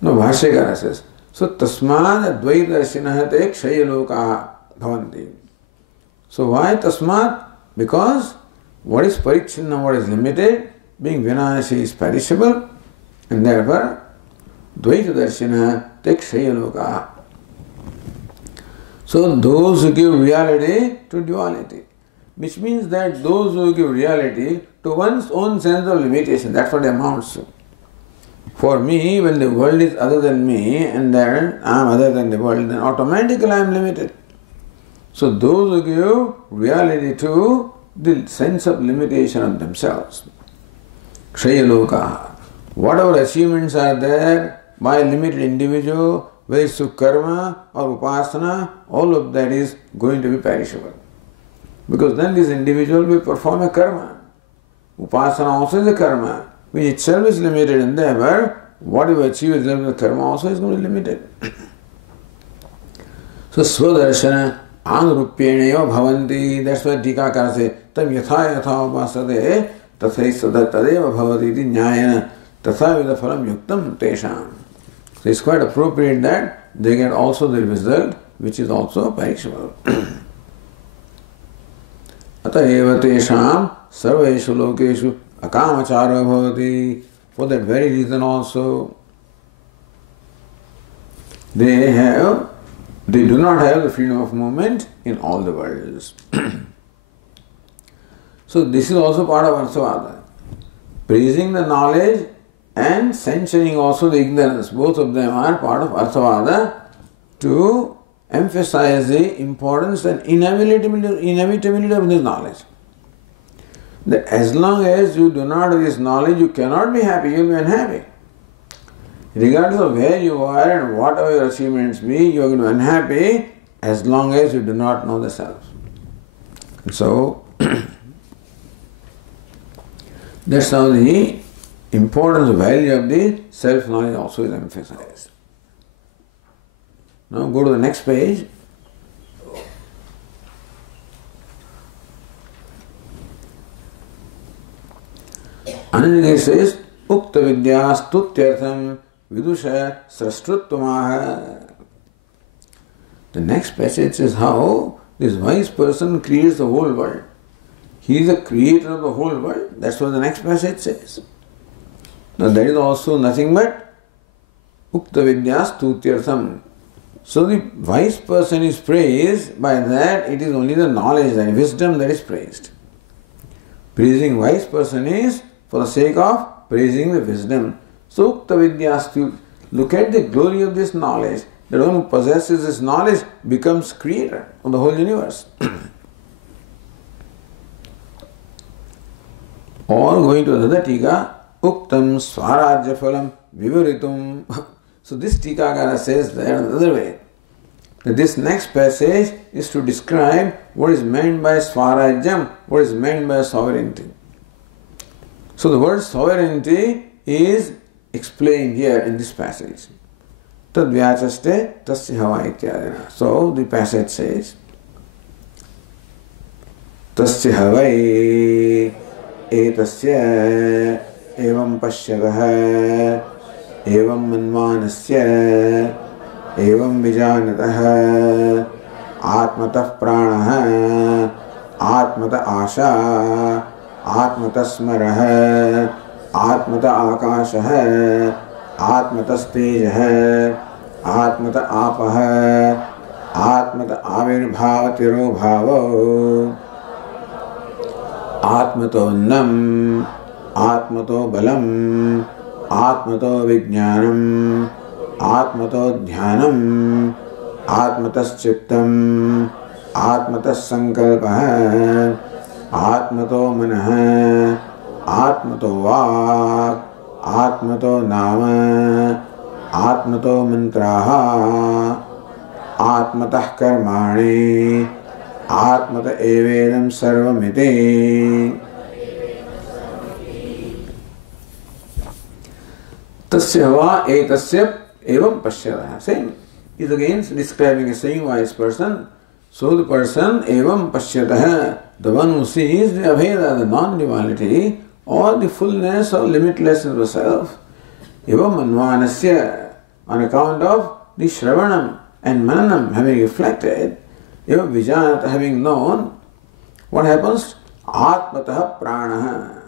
no, Bhashyakara says, so Tasmad Advaita Te Kshayaloka Bhavanti. So why Tasmad? Because what is Parichinna, what is limited, being Vinashi is perishable, and therefore Dvaita Darshana Te Kshayaloka. So those who give reality to duality, which means that those who give reality to one's own sense of limitation, that's what it amounts to. For me, when the world is other than me and then I am other than the world, then automatically I am limited. So those who give reality to the sense of limitation of themselves, Kshayaloka, whatever achievements are there by a limited individual, whether it's through karma or upasana, all of that is going to be perishable. Because then this individual will perform a karma. Upasana also is a karma, which itself is limited, and therefore what you achieve with the karma also is going to be limited. So Swadarshana Anurupyenaya Bhavanti, that's why Tikakara says, Tam yatha yatha upasade tathai tadeva bhavati iti nyayana tatha vidaphalam yuktam tesham. So it's quite appropriate that they get also the result which is also perishable. Ata eva tesham sarveshu lokeshu akamachara bhavati. For that very reason also they do not have the freedom of movement in all the worlds. So this is also part of Arsavada. Praising the knowledge and censuring also the ignorance. Both of them are part of Arsavada to emphasize the importance and inevitability of this knowledge. That as long as you do not have this knowledge, you cannot be happy, you will be unhappy. Regardless of where you are and whatever your achievements be, you are going to be unhappy as long as you do not know the self. So, that's how the importance, value of the self-knowledge also is emphasized. Now go to the next page. Another says, Ukta Vidya Stutyartham Vidusha Srastruttvamaha. The next passage is how this wise person creates the whole world. He is the creator of the whole world. That's what the next passage says. Now that is also nothing but Ukta Vidya Stutyartham. So the wise person is praised, by that it is only the knowledge and wisdom that is praised. Praising wise person is for the sake of praising the wisdom. So Ukta Vidya Stutyartham. Look at the glory of this knowledge. The one who possesses this knowledge becomes creator of the whole universe. Or going to another tika, Uktam Swarajya Phalam Vivaritum. So this Tikakara says that another way, that this next passage is to describe what is meant by Swarajyam, what is meant by sovereignty. So the word sovereignty is explained here in this passage. Tad vyachaste tasya hava ityadina. So the passage says, Tasya havai etasya evam pashyatah evam manvanasya evam vijanatah atmatah pranah atmata asha atmata smarah atmata akashah atmata stejah atmata apah atmata avirbhavatiro bhavo atmato nam atmato balam atmato vijnanam atmato dhyanam atmatas chittam atmatas sankalpah atmato manah atmato vak atmato nama atmato mantraha atmatah karmani atmata evedam sarvamiti. Tasya va etasya evam pashyatah. Same is again describing a same wise person. So the person evam pashyatah, the one who sees the abheda, the non-duality, or the fullness or limitlessness of the self, evam manvanasya, on account of the shravanam and mananam having reflected, evam vijanat having known, what happens? Atmatah pranaha.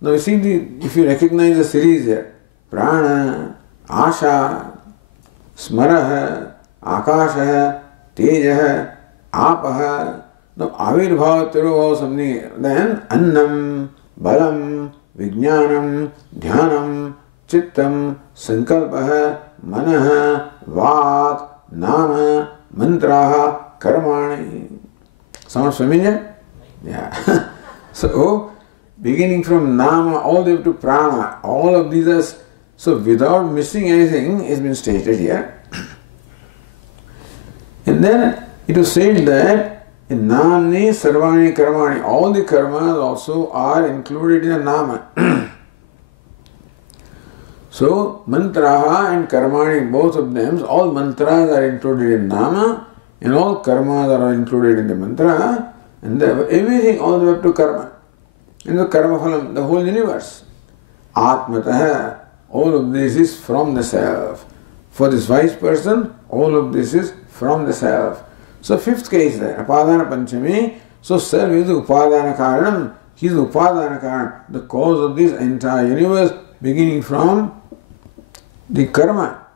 Now you see, if you recognize the series here, prana, asha, smarah, akashah, tejah, apah. Now avirbhava, tirubhava, something, then annam, balam, vijnanam, dhyanam, chittam, sankalpah, manah, vak, nama, mantraha, karmani. Sounds familiar? Yeah. So, beginning from nama all the way to prana, all of these are, so without missing anything, has been stated here. And then it was said that in namni sarvani karmani, all the karmas also are included in the nama. So mantraha and karmani, both of them, all mantras are included in nama and all karmas are included in the mantra, and everything all the way up to karma. And the karma phalam, the whole universe. Atmatah, all of this is from the self. For this wise person, all of this is from the self. So fifth case there, apadana panchami, so self is the upadana karanam, he is the upadana karanam, the cause of this entire universe, beginning from the karma,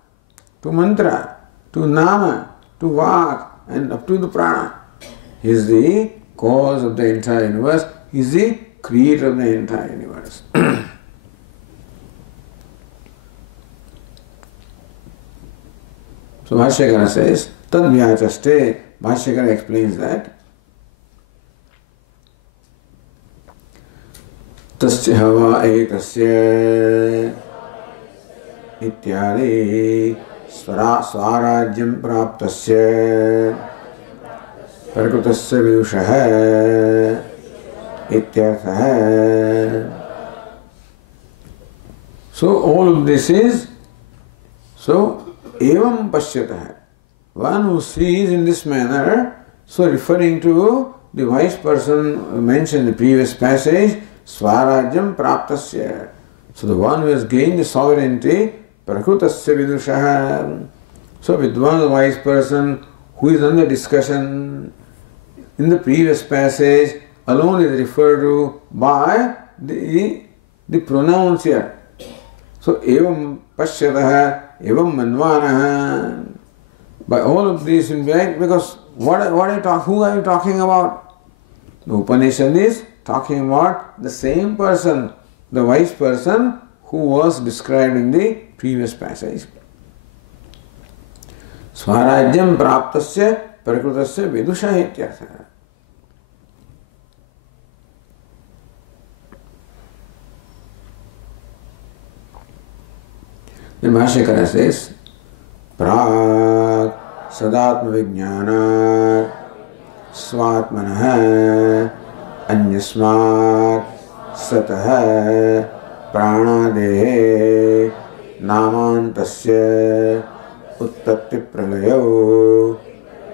to mantra, to nama, to vak, and up to the prana. He is the cause of the entire universe, he is the creator of the entire universe. So Bhashyakara says, Tad vyachaste. Bhashyakara explains that. Tasya hava etasya ityadi swarajyam praptasya prakrutasya vidushaha ityarthaha. So all of this is, so evam pashyatah, one who sees in this manner, so referring to the wise person mentioned in the previous passage, Swarajyam praptasya. So the one who has gained the sovereignty, prakrutasya vidushaha. So Vidwan, the wise person who is under discussion in the previous passage, alone is referred to by the pronouns here. So evam pashyataha, evam manvanaha. By all of these, in fact, because who are you talking about? The Upanishad is talking about the same person, the wise person who was described in the previous passage. Swarajyam praptasya prakrutasya vidusha ityartha. Then Bhashyakara says, Prag sadatma vijnana swatmanah anyasmat satah pranadehe namantasya उत्पत्ति प्रलयो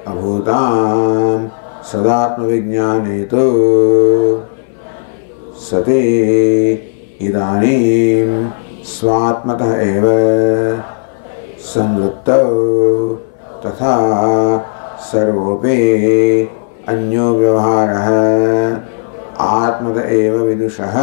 अभूतां सदात्म विज्ञाने तो सते इदानीं स्वात्मतः एव संवृत्तौ तथा सर्वोपि अन्यो व्यवहारः आत्मतः एव विदुषः.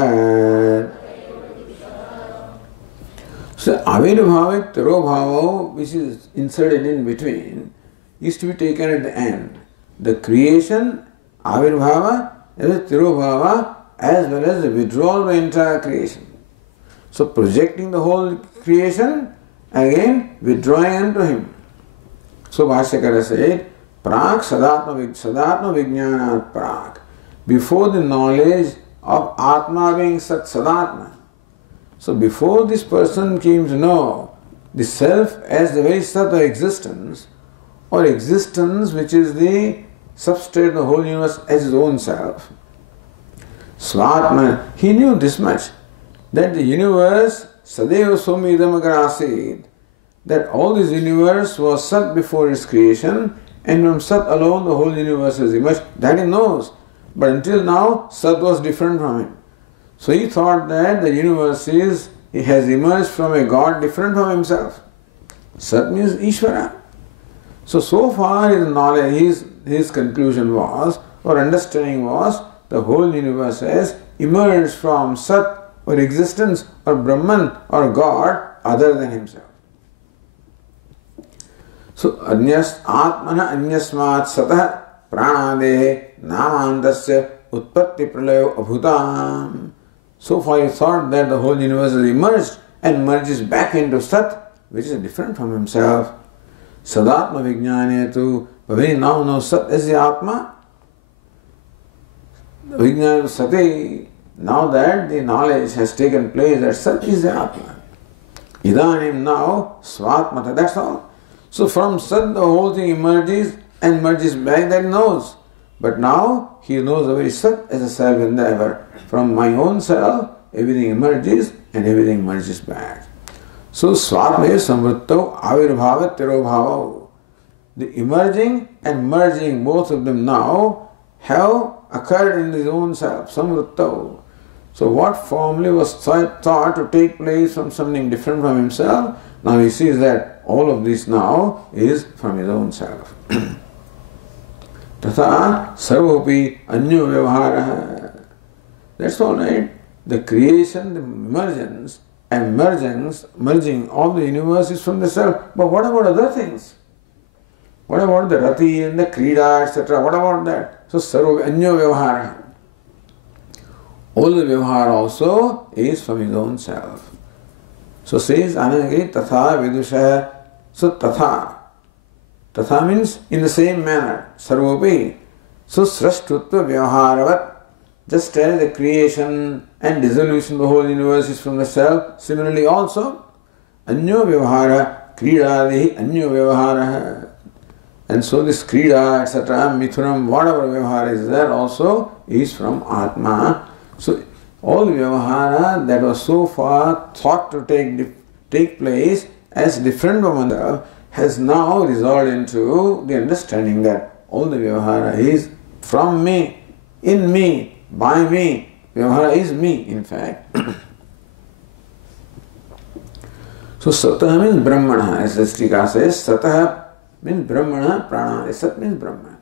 So avirbhavik tirobhava, which is inserted in between, is to be taken at the end. The creation, avirbhava, is a tirobhava, as well as the withdrawal of the entire creation. So projecting the whole creation, again withdrawing unto him. So Bhashyakara said, Prag sadatma vijnanat prag. Before the knowledge of Atma being Sat Sadatma. So before this person came to know the self as the very Sat of existence, or existence which is the substrate of the whole universe as his own self, Swatma, he knew this much, that the universe, Sadeva Swami Idamagrasid, that all this universe was Sat before its creation, and from Sat alone the whole universe has emerged. That he knows. But until now, Sat was different from him. So he thought that the universe has emerged from a God different from himself. Sat means Ishvara. So far his knowledge, his conclusion was, or understanding was, the whole universe has emerged from Sat or existence or Brahman or God other than himself. So Atmana Anyasmat Satah Pranadehe Namantasya Utpatti Pralayo Abhutam. So far he thought that the whole universe has emerged and merges back into Sat, which is different from himself. Sadatma Vijnanetu, but when he now knows Sat as the Atma, Vijnana Sati, now that the knowledge has taken place that Sat is the Atma. Idanim now Swatmata, that's all. So from Sat the whole thing emerges and merges back, that he knows. But now he knows the very Sat as a self-endeavor. From my own self, everything emerges and everything merges back. So Swatmaya Samvrittau Avirbhava Tirobhava. The emerging and merging, both of them now, have occurred in his own self, Samvrittau. So what formerly was thought to take place from something different from himself, now he sees that all of this now is from his own self. Tatha sarvopi anyo vyavahara. That's all right. The creation, the emergence and merging of the universe is from the self. But what about other things? What about the rati and the krida, etc.? What about that? So sarvopi anyo vyavahara. All the vyavahara also is from his own self. So says Anandagiri tatha vidusha. So tatha. Tatha means in the same manner. Sarvopi. So srashtutva vyavaharavat. Just as the creation and dissolution of the whole universe is from the self, similarly also anyo vyavahara kridadihi anyo vyavahara. And so this krida, etc., mithunam, whatever vyavahara is there also is from Atma. So all the vyavahara that was so far thought to take place as different from oneself has now resolved into the understanding that all the vyavahara is from me, in me, by me, Vyavahara is me, in fact. So Satah means Brahmana, as the Stika says. Satah means Brahmana, Prana. Sat means Brahma.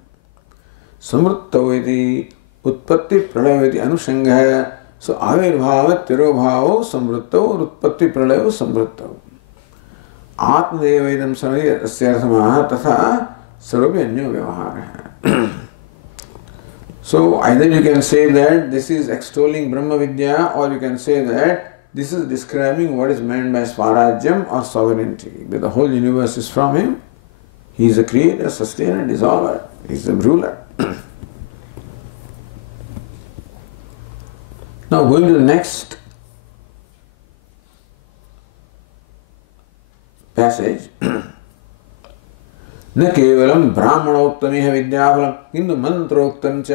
Samruttaveti, Utpatti Pralayaveti Anushangha. So Avirbhava, Tirobhavo, Samruttavo, Utpatti Pralayo, Samruttavo. Atmadevedam Sarvya Asyarthamaha Tatha Sarvya Anyo Vyavahara. So either you can say that this is extolling Brahma Vidya, or you can say that this is describing what is meant by Swarajyam or sovereignty. That the whole universe is from him. He is a creator, sustainer, dissolver. He is the ruler. Now going to the next passage. न केवलम ब्राह्मणोक्तमिह विद्याफलम किंतु मंत्रोक्तम च.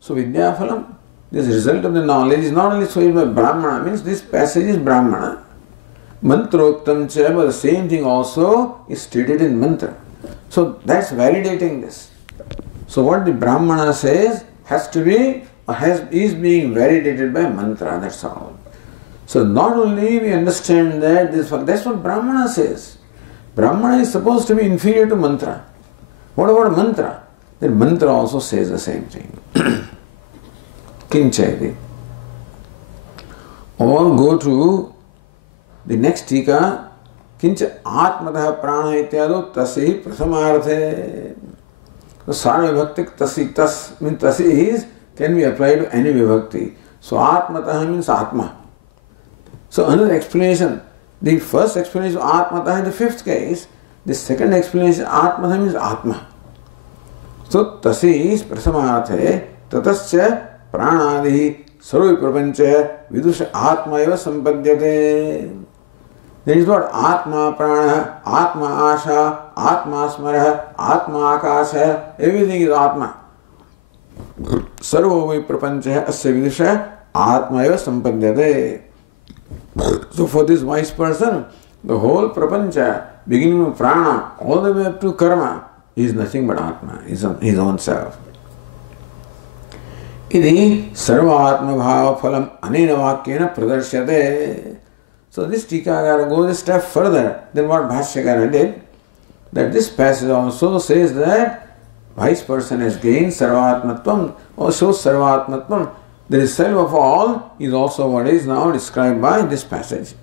So Vidyafalam, this result of the knowledge is not only spoken by Brahmana, means this passage is Brahmana. Mantroktam cha, but the same thing also is stated in mantra. So that's validating this. So what the Brahmana says has to be, is being validated by mantra, that's all. So not only we understand that that's what Brahmana says. Brahmana is supposed to be inferior to mantra. What about mantra? Then mantra also says the same thing. Kinchayati. Or go to the next tika. Kincha atmataha prana ityado tasi prasamarthe. So sarvabhaktik tasi, tas means tasi is, can be applied to any vibhakti. So atmataha means atma. So another explanation. The first explanation of Atmata in the fifth case, the second explanation Atmata means Atma. So Tasi is Prasamarthe, Tatascha Pranadihi Sarvi Prapancha Vidusha Atma eva Sampadyate. That is what Atma Prana, Atma Asha, Atma Smara, Atma Akasha, everything is Atma. Sarvo Prapancha Asya Vidusha Atma eva Sampadyate. So for this wise person, the whole prapancha, beginning with prana, all the way up to karma, is nothing but Atma, his own self. Iti sarva atma bhava phalam anena vakyena pradarsyate. So this Tikakara goes a step further than what Bhashyakara did, that this passage also says that wise person has gained sarvatmatvam, or shows sarvatmatvam. The self of all is also what is now described by this passage.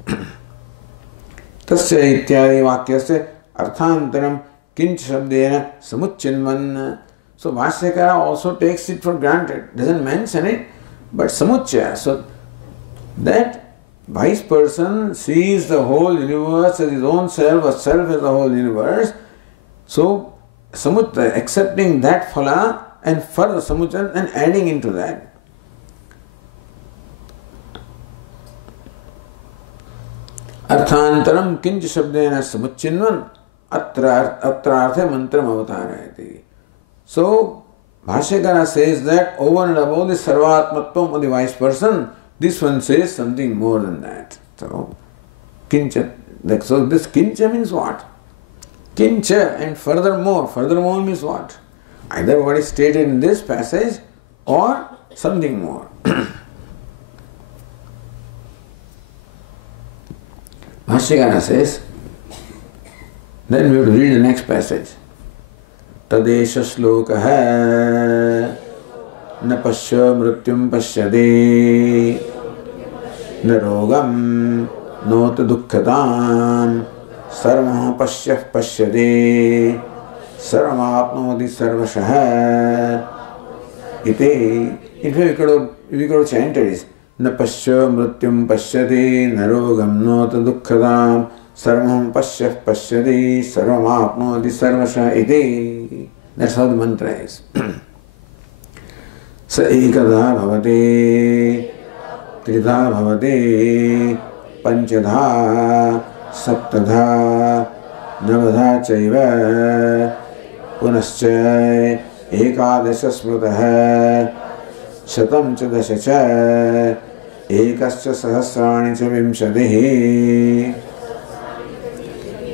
Tasya ityadi vakyasya arthantaram kinch shabdena samucchinman. So Bhashyakara also takes it for granted, doesn't mention it, but samuchya. So that wise person sees the whole universe as his own self, or self as the whole universe. So samutta, accepting that phala and further samuchya and adding into that. Arthantaram kinch shabdena samucchinvan atra arthe mantram avatarayati. So Bhashyakara says that over and above the sarvatmatvam of the wise person, this one says something more than that. So kincha. So this kincha means what? Kincha and furthermore. Furthermore means what? Either what is stated in this passage or something more. Bhashyakara says, then we have to read the next passage. Tadesha shlokaha na pasya mrityum pashyade na rogam nota dukkhatam sarva pashyah pashyade sarvapnoti sarvashah iti. In fact, we could have chanted this. न पश्य मृत्युम पश्यति न रोगम नोत दुःखदाम सर्वं पश्यः पश्यति सर्वमाप्नोति सर्वशः इति. That's how the mantra is. स एकदा भवति त्रिधा भवति पंचधा सप्तधा नवधा चैव पुनश्च एकादश स्मृतः शतं च दश च एकश्च सहस्राणि च विंशतिः.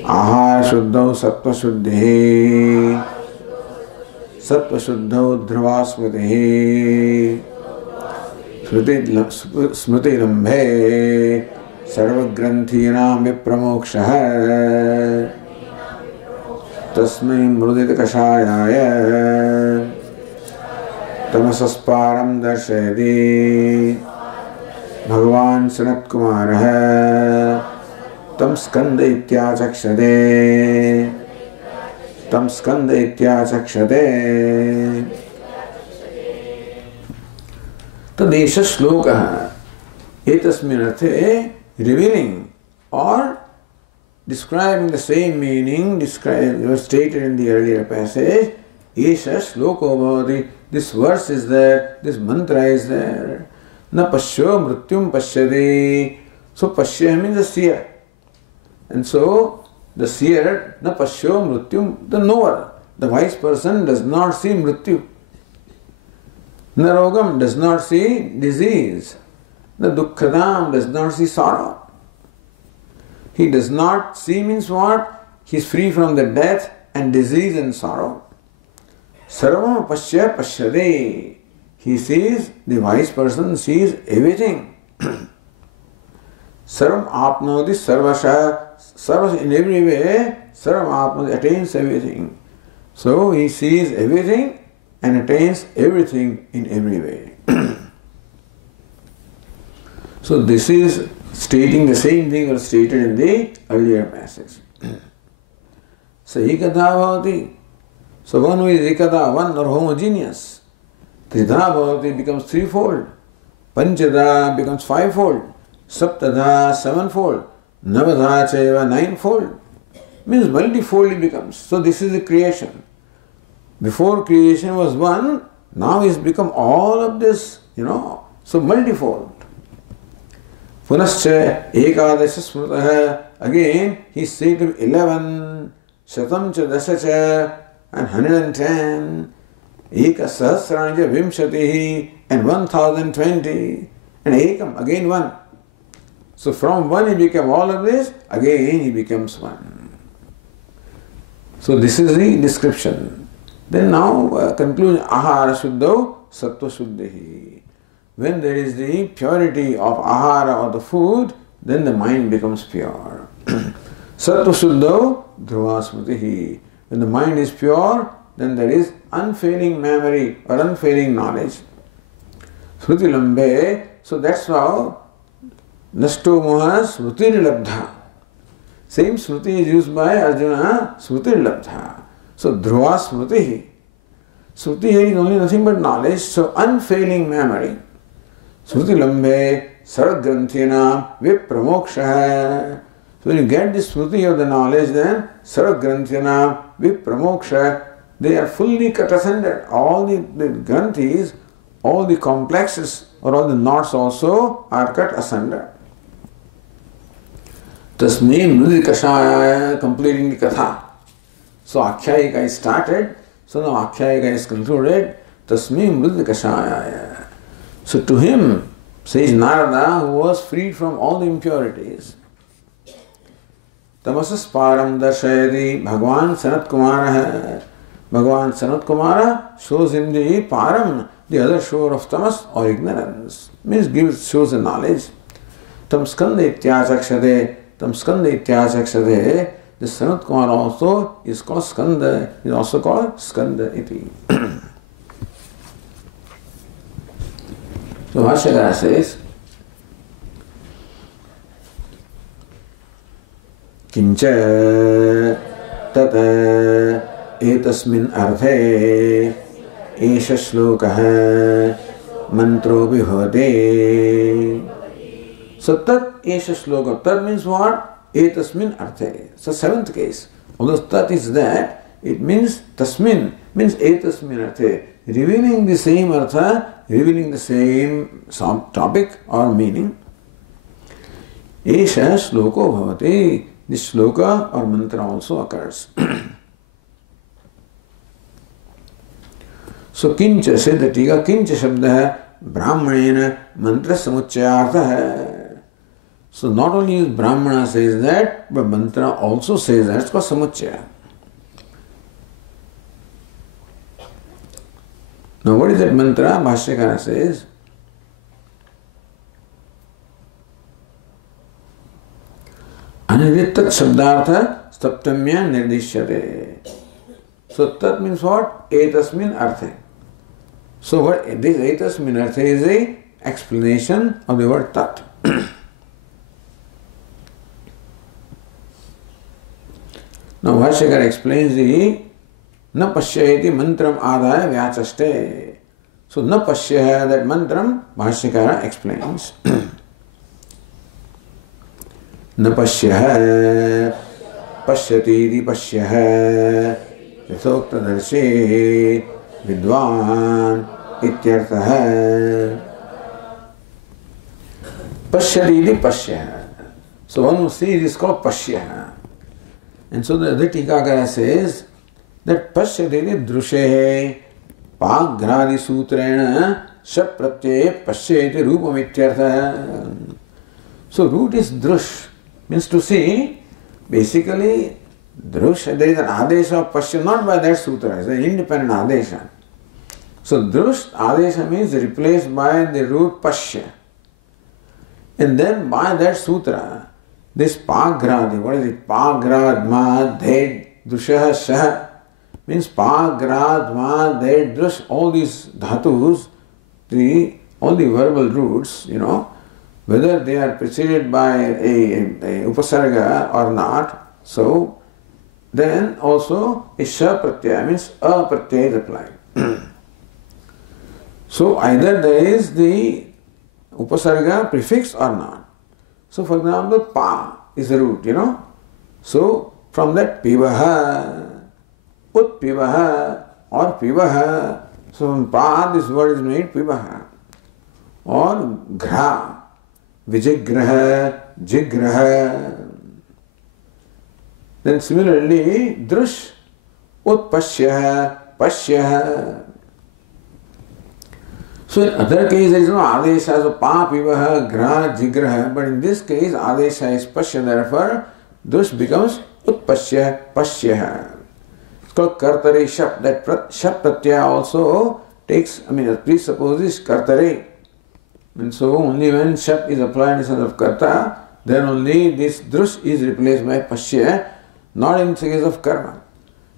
आहार शुद्धौ सत्त्वशुद्धिः सत्त्वशुद्धौ ध्रुवा स्मृतिः Smritilambe sarvagranthīnām vipramokshaha tasmai mrudita kashāyāya tamasasparam darshayati Bhagavan Sanatkumaraha tam skanda ityachakshate Tadesha shloka etasmin arthe revealing or describing the same meaning was stated in the earlier passage. Esha shloka bhavati. This verse is there, this mantra is there. Na pashyo mrityum pashyati. So pashya means the seer. And so the seer, na pashyo mrityum, the knower. The wise person does not see mrityu. Narogam does not see disease. The dukkhadam does not see sorrow. He does not see means what? He is free from the death and disease and sorrow. Sarvam pashya pashyade. He sees, the wise person sees everything. Sarvam apnoti sarvasha. Sarvasha in every way, sarvam apnoti attains everything. So he sees everything and attains everything in every way. So this is stating the same thing was stated in the earlier passage. So ekadha bhavati. So one who is ekadha, one or homogeneous. Tridha bhavati becomes threefold. Panchadha becomes fivefold. Saptadha sevenfold. Navadha chaiva ninefold. Means multifold it becomes. So this is the creation. Before creation was one, now it's become all of this, so multifold. Punascha ekadasha smrutaha. Again, he said to 11, shatam cha dasha cha, and 110, eka sahasranja vimshatihi, and 1020, and ekam, again one. So from one he became all of this, again he becomes one. So this is the description. Then now conclusion, ahara shuddho sattva shuddhihi. When there is the purity of ahara or the food, then the mind becomes pure. Sattva shuddho dhruva smritihi. When the mind is pure, then there is unfailing memory or unfailing knowledge. Smriti lambe, so that's how nashto moha smriti labdha. Same smriti is used by Arjuna, smriti labdha. So dhruva smritihi. Smriti here is only nothing but knowledge, so unfailing memory. Smriti lambe saragranthina vipramoksha. So when you get this smriti of the knowledge, then saragranthina vipramoksha, they are fully cut asunder. All the granthis, all the complexes or all the knots also are cut asunder. Tasmai mrudita kashāyāya, completing the katha. So Akhyayika is started, so now Akhyayika is concluded. Tasmai mrudita kashāyāya. So to him, says Narada, who was freed from all the impurities, tamasas param darshayati Bhagavan Sanatkumara. Bhagavan Sanatkumara shows him the param, the other shore of tamas or ignorance. Means shows the knowledge. Tam skanda ityachakshate. Tam skanda ityachakshate. The Sanat Kumar also is called Skanda, is also called Skanda iti. So Bhashyakara says, Kincha tata etasmin arthe esha shlokaha mantro bhivate. So tat esha shloka. Tat means what? Etasmin arthe. So seventh case. Although tat is that, it means tasmin, means etasmin arthe. Revealing the same artha, revealing the same topic or meaning. Esha shloko bhavati. This shloka or mantra also occurs. So kincha said the tika, kincha shabda hai brahmanena mantra samuchayartha hai. So not only is Brahmana says that, but mantra also says that. It's called samuchaya. Now what is that mantra? Bhashyakara says, Anivrittat Shabdartha Saptamya Nirdishyate. So Tat means what? Etasmin Arthe. So what this Etasmin Arthe is a explanation of the word Tat. Now Bhashyakara explains the Na Pashyayati Mantram Adaya Vyachaste. So Na Pashyaya, that mantram, Bhashyakara explains. Na Pashyaya Pashyati di Pashyaya Yatokta Darshi Vidwan Ityartha. Pashyati di Pashyaya. So one who sees is called Pashyaya. And so the other Tikakara says that Pashyati Drushe Pagradi Sutrena Shap Pratyay Pashyati Rupam Ityartha. So root is Drush, means to see. Basically, Drush, there is an Adesha of Pashya, not by that sutra, it's an independent Adesha. So Drush, Adesha means replaced by the root Pashya. And then by that sutra, this Pagradi, what is it? Pagrad ma dhed Drusha shah, means Pagrad ma dhed Drush, all these dhatus, all the verbal roots, whether they are preceded by a upasarga or not, so then also a sha pratyaya means a pratyaya is applied. So either there is the upasarga prefix or not. So for example, pa is the root, So from that pivaha, ut pivaha or pivaha, so from pa this word is made pivaha. Or ghra, Vijigraha, Jigraha. Then similarly, Drush, Utpashya, Pashya. So in other cases there is no Adesha, so Pa, Pivaha, Gra, Jigraha. But in this case, Adesha is Pashya, therefore, Drush becomes Utpashya, Pashya. It's called Kartare Shap. That Shap Pratyaya also presupposes Kartare. And so only when Shap is applied instead of Karta, then only this Drush is replaced by Pashya, not in the case of Karma.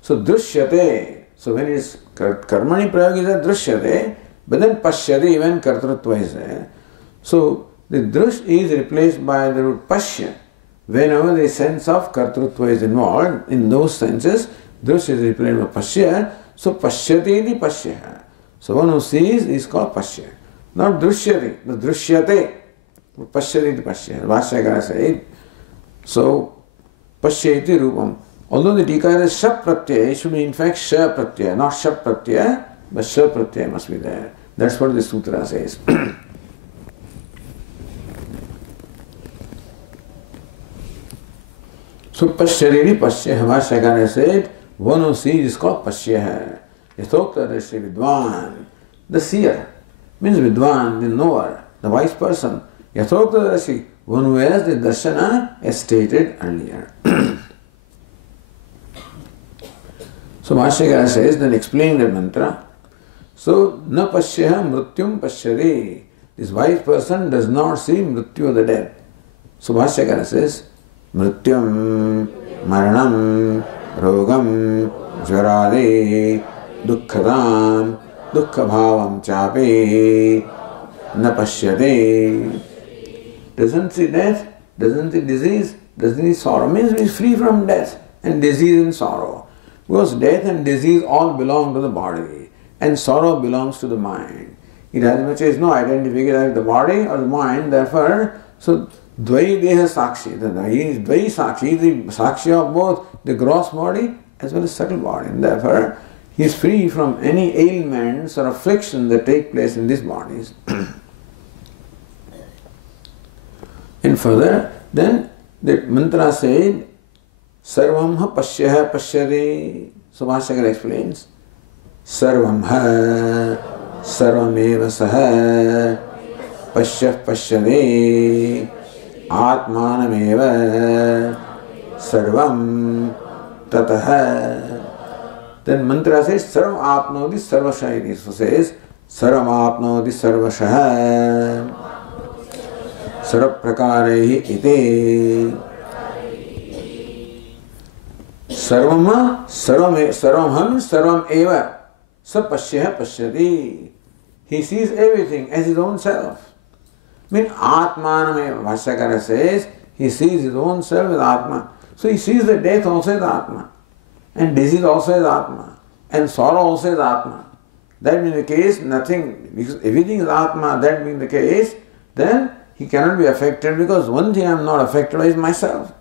So Drushyate, so when it is Karmani Prayag is a Drushyate, but then Pashyate when Kartrutva is there. So the Drush is replaced by the root Pashya. Whenever the sense of Kartrutva is involved, in those senses, Drush is replaced by Pashya. So Pashyate di Pashya. So one who sees is called Pashya. Not Drushyate, but Drushyate. Pashyati di Pashya. Bhashyakara said. So, Pashyati Rupam. Although the Tika is Shap Pratyaya, it should be in fact Sha Pratyaya, not Shap Pratyaya, but Sha Pratyaya must be there. That's what the sutra says. So, Pashyati di Pashya, Bhashyakara said, one who sees is called Pashya. Yatokta Dashi Vidwan, the seer. Means Vidwan, the knower, the wise person. Yatokta Darshi, one who has the darshana as stated earlier. So Bhashyakara says, then explain the mantra. So, na pashyaha mrityum pashyari. This wise person does not see mrityu, the death. So Bhashyakara says, mrityum, maranam, rogam, jvarade, dukkhadam, dukkha bhavam chape, na pashyate. Doesn't see death, doesn't see disease, doesn't see sorrow. Means he is free from death and disease and sorrow. Because death and disease all belong to the body and sorrow belongs to the mind. It as much as no identification with the body or the mind, therefore, so dvai deha sakshi, he is dvai sakshi, the sakshi of both the gross body as well as subtle body. And therefore, he is free from any ailments or afflictions that take place in these bodies. And further, then the mantra said, Sarvam ha pasyaha pashyade. So Bhashyakara explains, Sarvam ha sarvameva saha pashyah pashyade atmanameva sarvam tataha. Then mantra says, Sarvam apnodi sarvashah. So says, Sarvam apnodi sarvashah. Sarv prakarehi ite. Sarvama, sarvamham, sarvam eva, sapasya pashyati. He sees everything as his own self. I mean, Atmanam, Vashyakara says, he sees his own self as Atma. So he sees the death also as Atma, and disease also as Atma, and sorrow also as Atma. That being the case, nothing, because everything is Atma, that being the case, then he cannot be affected, because one thing I am not affected by is myself.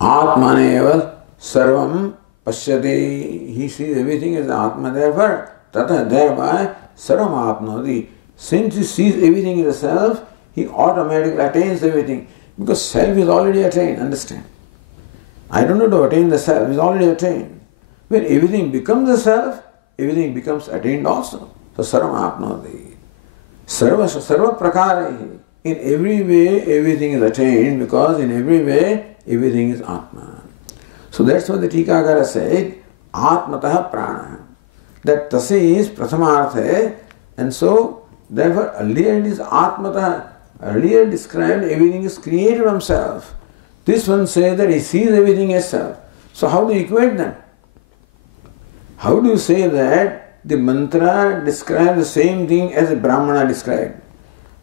Atmaneva sarvam pashyate. He sees everything as Atma, therefore, tata, thereby, sarvam apnoti. Since he sees everything as a self, he automatically attains everything. Because self is already attained, understand? I don't know to attain the self, is already attained. When everything becomes the self, everything becomes attained also. So sarvam apnoti. Sarva prakarahi. In every way, everything is attained, because in every way, everything is Atma. So that's what the Tikakara said, Atmataha prana. That tasi is prathamartha, and so therefore earlier it is Atmataha. Earlier described everything is created from self. This one says that he sees everything as self. So how do you equate them? How do you say that the mantra describes the same thing as the Brahmana described?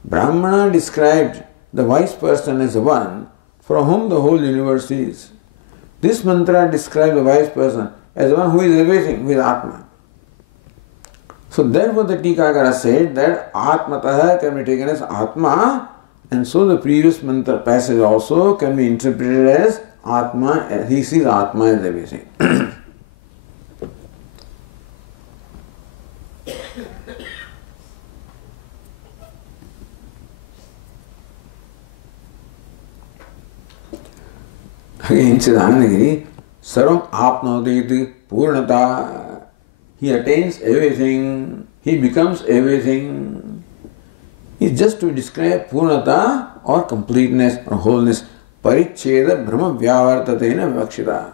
Brahmana described the wise person as the one from whom the whole universe is. This mantra describes the wise person as the one who is everything, who is Atma. So therefore the Tikakara said that Atmataha can be taken as Atma, and so the previous mantra passage also can be interpreted as Atma, he sees Atma as everything. Again, Chidanagiri, Sarvam Apnoditi Purnata. He attains everything, he becomes everything. It's just to describe Purnata or completeness or wholeness. Paricheda Brahma Vyavartatena Vivakshita.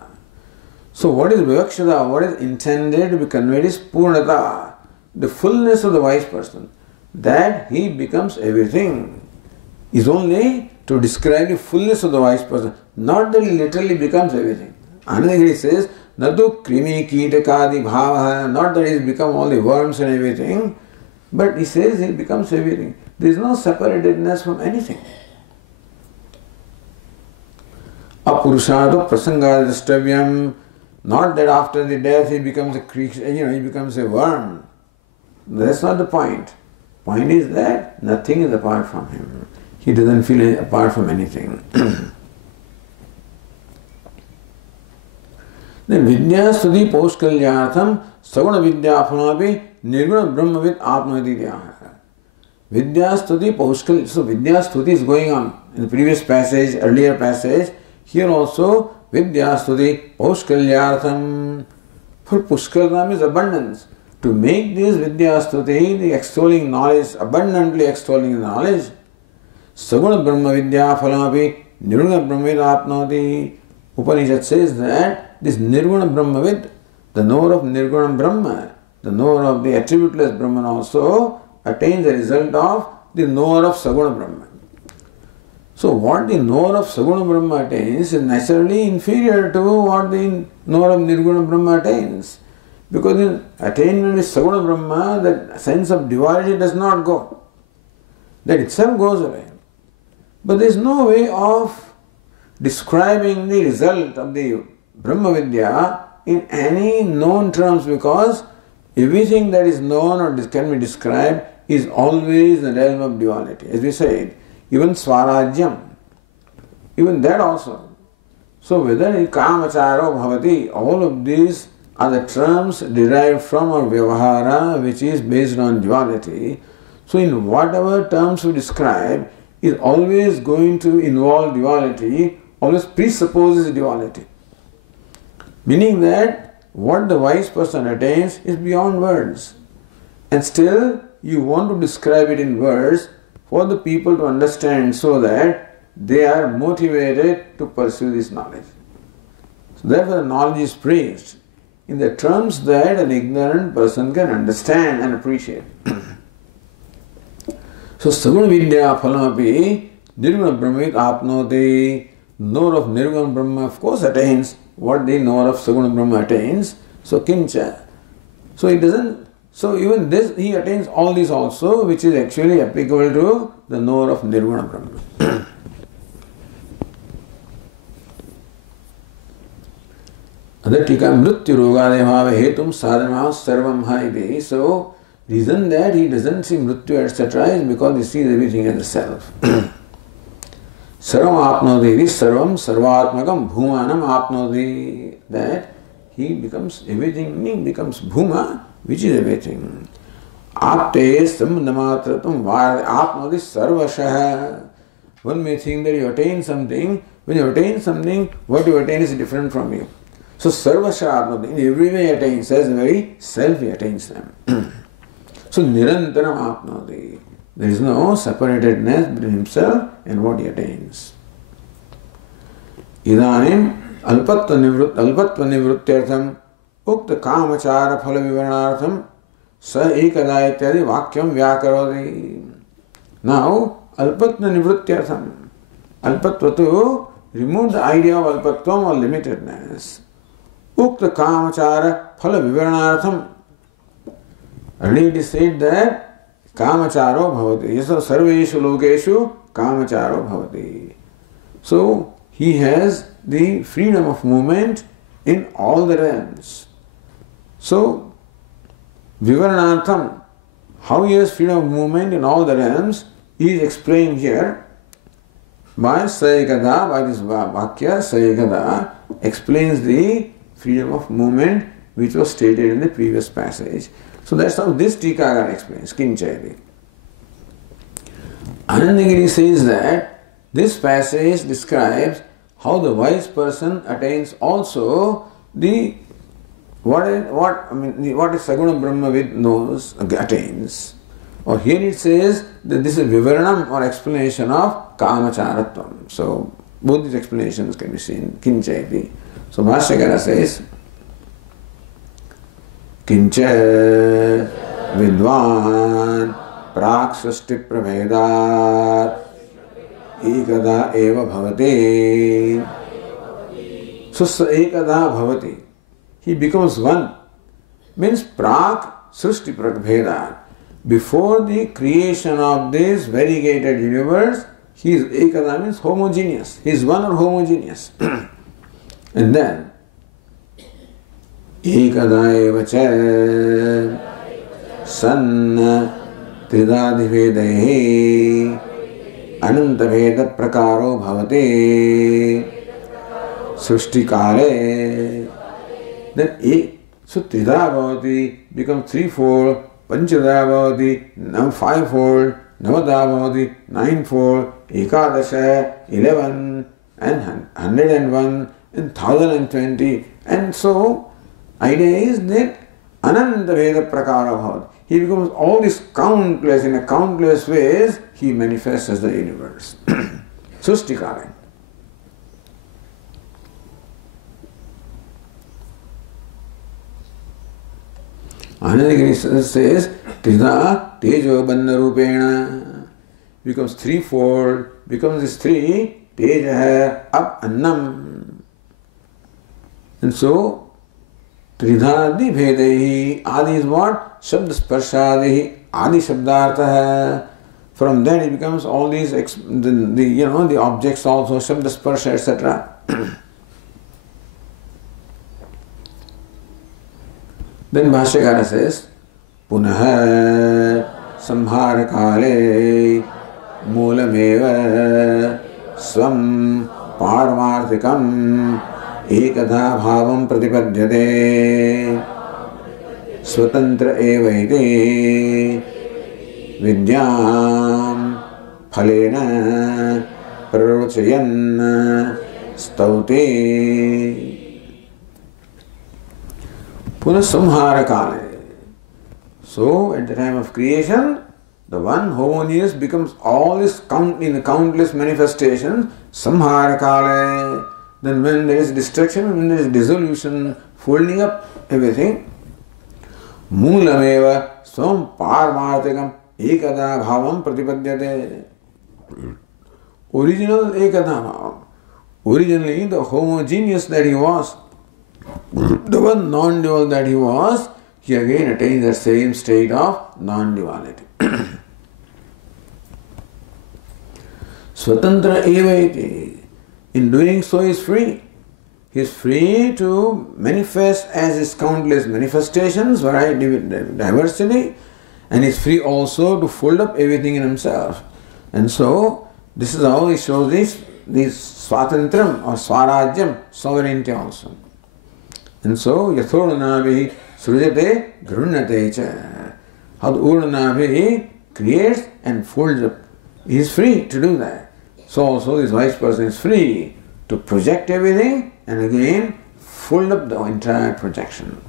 So what is Vivakshita? What is intended to be conveyed is Purnata, the fullness of the wise person. That he becomes everything is only to describe the fullness of the wise person, not that he literally becomes everything. Anandagiri says, Nadu krimi kitakadi bhavaha, not that he has become all the worms and everything, but he says he becomes everything. There is no separatedness from anything. Apurushato prasangadastavyam, not that after the death he becomes a creature, he becomes a worm. That's not the point. Point is that nothing is apart from him. He doesn't feel apart from anything. Then Vidya Stuti Paushkalyatham Saguna Vidya Phanapi Nirguna Brahmavid Atmavidya. Vidya Stuti Paushkal. So Vidya Stuti is going on in the previous passage, earlier passage. Here also Vidya Stuti Paushkalyatham. For Pushkalam is abundance. To make this Vidya Stuti, the extolling knowledge, abundantly extolling knowledge, Saguna Brahma Vidya Phalapi Nirguna Brahmavid Atmavidi. Upanishad says that this Nirguna Brahmavid, the knower of Nirguna Brahma, the knower of the attributeless Brahman also attains the result of the knower of Saguna Brahma. So what the knower of Saguna Brahma attains is naturally inferior to what the knower of Nirguna Brahma attains. Because in attainment with Saguna Brahma, the sense of duality does not go. That itself goes away. But there is no way of describing the result of the Brahma Vidya in any known terms, because everything that is known or can be described is always in the realm of duality. As we said, even Swarajyam, even that also. So whether Kamacharo Bhavati, all of these are the terms derived from our Vyavahara, which is based on duality. So in whatever terms we describe is always going to involve duality, always presupposes duality. Meaning that what the wise person attains is beyond words. And still you want to describe it in words for the people to understand, so that they are motivated to pursue this knowledge. So therefore the knowledge is praised in the terms that an ignorant person can understand and appreciate. So Saguna Vidya Phalamapi Nirguna Brahmavid Apnoti. knower of Nirguna Brahma of course attains what the knower of Saguna Brahma attains. So kincha. So it doesn't, so even this, he attains all these also, which is actually applicable to the knower of Nirguna Brahma. Adatika mrityu rogade bhava hetum sadhana sarvam haide. So, reason that he doesn't see mrityu etc. is because he sees everything as a self. Sarvam apnodi, this sarvam sarvatmakam bhumanam apnodi. That he becomes everything, he becomes bhuma, which is everything. Apte samdamatratam var apnodi sarvashaha. One may think that you attain something. When you attain something, what you attain is different from you. So sarvasha apnodi, in every way attains, as the very self he attains them. So nirantaram apnodi. There is no separatedness between himself and what he attains. Idanim alpatva nivrutyartham ukta kamachara phala vivaranartham sa ekada ityadi vakyam vyakarodi. Now, alpatva nivrutyartham. Alpatva to remove the idea of alpatvam or limitedness. Ukta kamachara phala vivaranartham. Earlier it is said that kamacharo bhavati. Yes, sarveshu lokeshu kamacharo bhavati. So, he has the freedom of movement in all the realms. So, vivaranartham, how he has freedom of movement in all the realms is explained here by Sayakada, by this Vakya. Sayakada explains the freedom of movement which was stated in the previous passage. So that's how this Tikakara explains, Kinchayati. Anandagiri says that this passage describes how the wise person attains also the what is Saguna Brahmavid knows, attains. Or here it says that this is Vivaranam or explanation of Kamacharatvam. So both these explanations can be seen, Kinchayati. So Bhashyakara says, Kincha Vidwan Prak Srishti Prabhedat Ekada Eva Bhavati. So Ekada Bhavati. He becomes one. Means Prak Srishti Prabhedat. Before the creation of this variegated universe, he is Ekada, means homogeneous. He is one or homogeneous. And then Ekada eva cha san tridadhivedahi anantaveda prakaro bhavati srishti kale. Then so trida bhavati becomes threefold, panchada bhavati now fivefold, navada bhavati ninefold, ekadasha 11 and 101 and 1020. And so idea is that Ananda Veda Prakara Bhavat. He becomes all these countless, in a countless ways, he manifests as the universe. Sustikara. Anandagiri says, Trida Tejo Bandha Rupena becomes threefold, becomes this three, Teja Up Annam. And so, Tridhadi Bhedehi, Adi is what? Shabda Sparshadihi, Adi Shabdartha hai. From that it becomes all these, the objects also, Shabda Sparsha, etc. Then Bhashyakara says, Punaha Samhara Kale Moolameva Swam Paramarthikam Ekadha Bhavam Pratipadyate Swatantra Evaite Vidyam Phalena Prarochayan Staute Puna Samhara Kale. So at the time of creation, the one homogeneous becomes all this in countless manifestations, Samhara Kale. Then when there is destruction, when there is dissolution, folding up everything, Moolameva Swam Paramarthikam Ekada Bhavam Pratipadyate. Original Ekada Bhavam. originally the homogeneous that he was, the one non-dual that he was, he again attains the same state of non-duality. Swatantra eva iti. In doing so, he is free. He is free to manifest as his countless manifestations, variety, diversity, and he is free also to fold up everything in himself. And so, this is how he shows this swatantram or swarajyam, sovereignty also. And so, yathodanavi srujate grunate cha. How the Urdhanavi creates and folds up. He is free to do that. So also this wise person is free to project everything and again fold up the entire projection.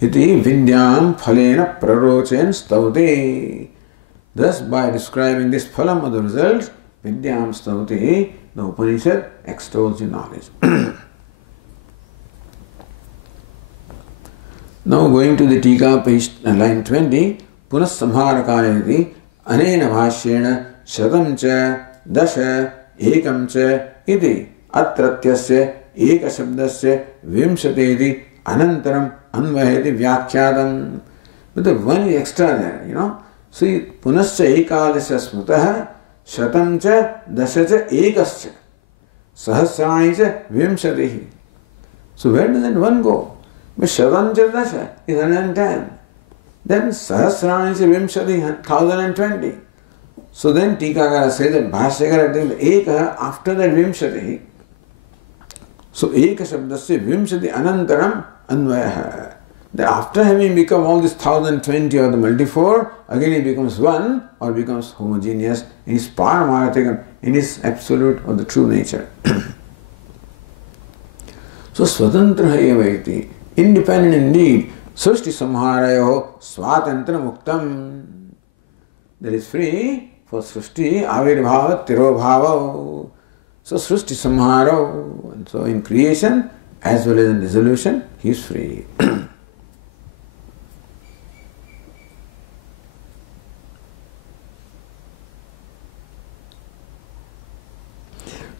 Iti vidyam phalena prarochen stavate. Thus, by describing this phalam of the result, vidyam stavate, the Upanishad extols the knowledge. Now going to the Tika, page line 20, Punas samharakayati anena bhashyena shatam cha dasha ekam cha iti atratyasya eka shabdasya vimshateti anantaram anvaheti vyakhyadam. But the one is extra there, See, punascha ekadasya smutaha shatam cha dasha cha ekasya sahasrani cha vimshatihi. So where does that one go? But shatam cha dasha is 110. Then sahasrani cha vimshati 1020. So then Tikakara says that Bhashyakara takes Eka after that Vimshati. So Eka Shabdasya Vimshati Anantaram Anvayaha. That after having become all this 1020 or the multi-four, again it becomes one or becomes homogeneous in his Paramarathikan, in his absolute or the true nature. So Swatantra Evaiti, independent indeed, Srishti Samharayo Swatantra Muktam. That is free for Srishti, Avirbhava, Tirobhava. So Srishti Samharo. And so in creation as well as in dissolution, he is free.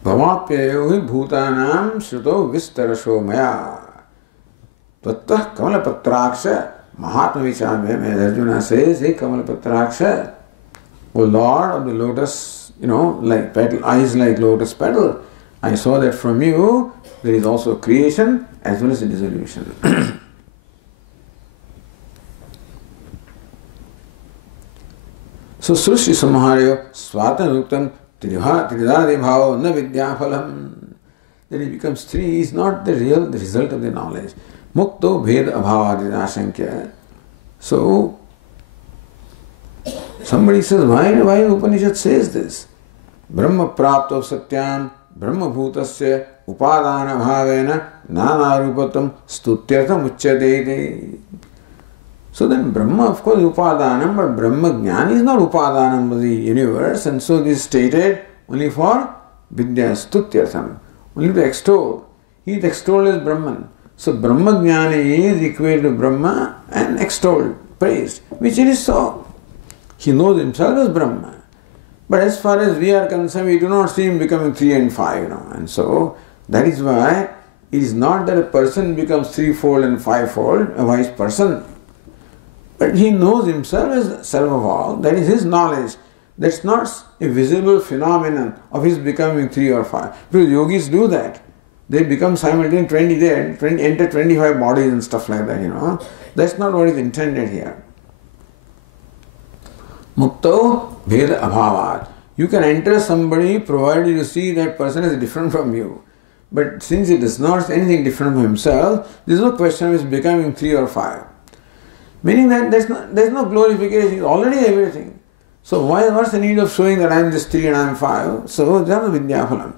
Bhavapyayo hi bhutanam shruto vistarasho maya. Tattah kamalapatraksha mahatma vichamyam. As Arjuna says, hey kamalapatraksha, O Lord of the lotus, like petal, eyes like lotus petal, I saw that from you there is also creation as well as a dissolution. So Srishti Samharyo Swatanuktam Tridadi Bhava Na Vidyaphalam. Then it becomes three is not the result of the knowledge. Mukto Bheda Abhavadidashankya. So somebody says, why the Upanishad says this? Brahma prapto satyam brahma bhutasya upadana bhavena nana rupatam stutyartham uchyate. So then Brahma, of course, upadanam, but Brahma Jnana is not upadanam of the universe, and so this is stated only for vidya stutyartham, only to extol. He is extolled as Brahman. So Brahma Jnana is equal to Brahma and extolled, praised, which it is so. He knows himself as Brahma. But as far as we are concerned, we do not see him becoming 3 and 5, And so, that is why it is not that a person becomes threefold and fivefold, a wise person. But he knows himself as self of all. That is his knowledge. That's not a visible phenomenon of his becoming 3 or 5. Because yogis do that. They become simultaneously 20 there, enter 25 bodies and stuff like that, That's not what is intended here. Mukto Bheda Abhavat. You can enter somebody provided you see that person is different from you. But since he does not see anything different from himself, there is no question of his becoming 3 or 5. Meaning that there is no glorification, he is already everything. So what's the need of showing that I am just 3 and I am 5? So that is Vidyaphalam.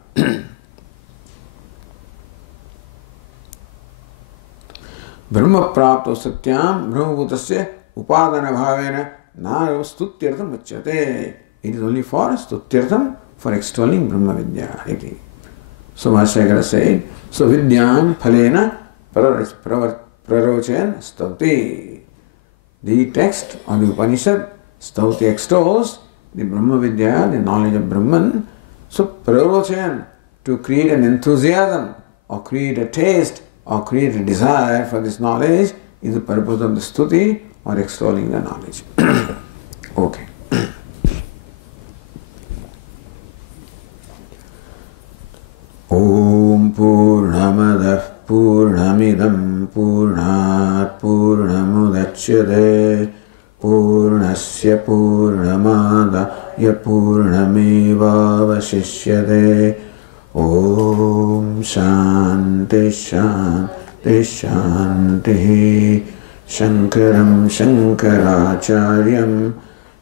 Brahma prapto satyam brahma bhutasya upadana bhavena naro stutyartham uchyate. It is only for stutyartham, for extolling Brahma Vidya. So Bhashyakara said, so Vidyam phalena prarochen stavti. The text of the Upanishad, stavti extols the Brahma Vidya, the knowledge of Brahman. So pravachan, to create an enthusiasm or create a taste or create a desire for this knowledge, is the purpose of the stuti or extolling the knowledge. Okay. Om Purnamadah Purnamidam Purnat Purnamudachyate Purnasya Purnamadaya Purnamevavashishyate. Om Shanti Shanti Shanti. Shankaram Shankaracharyam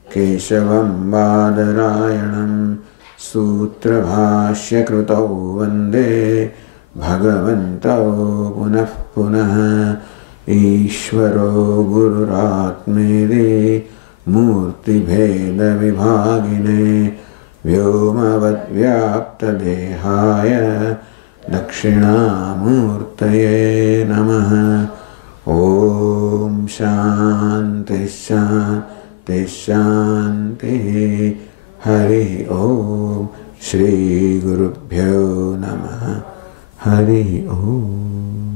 Keshavam Badarayanam Sutra Bhashya Krutau Vande Bhagavantau Punah Punah. Ishvaro Gururatmedi Murti Bheda Vibhagine Vyomavad Vyapta Dehaya Dakshinamurtaye Namaha. Om Shanti Shanti Shanti. Hari Om. Shri Gurubhyo Namaha. Hari Om.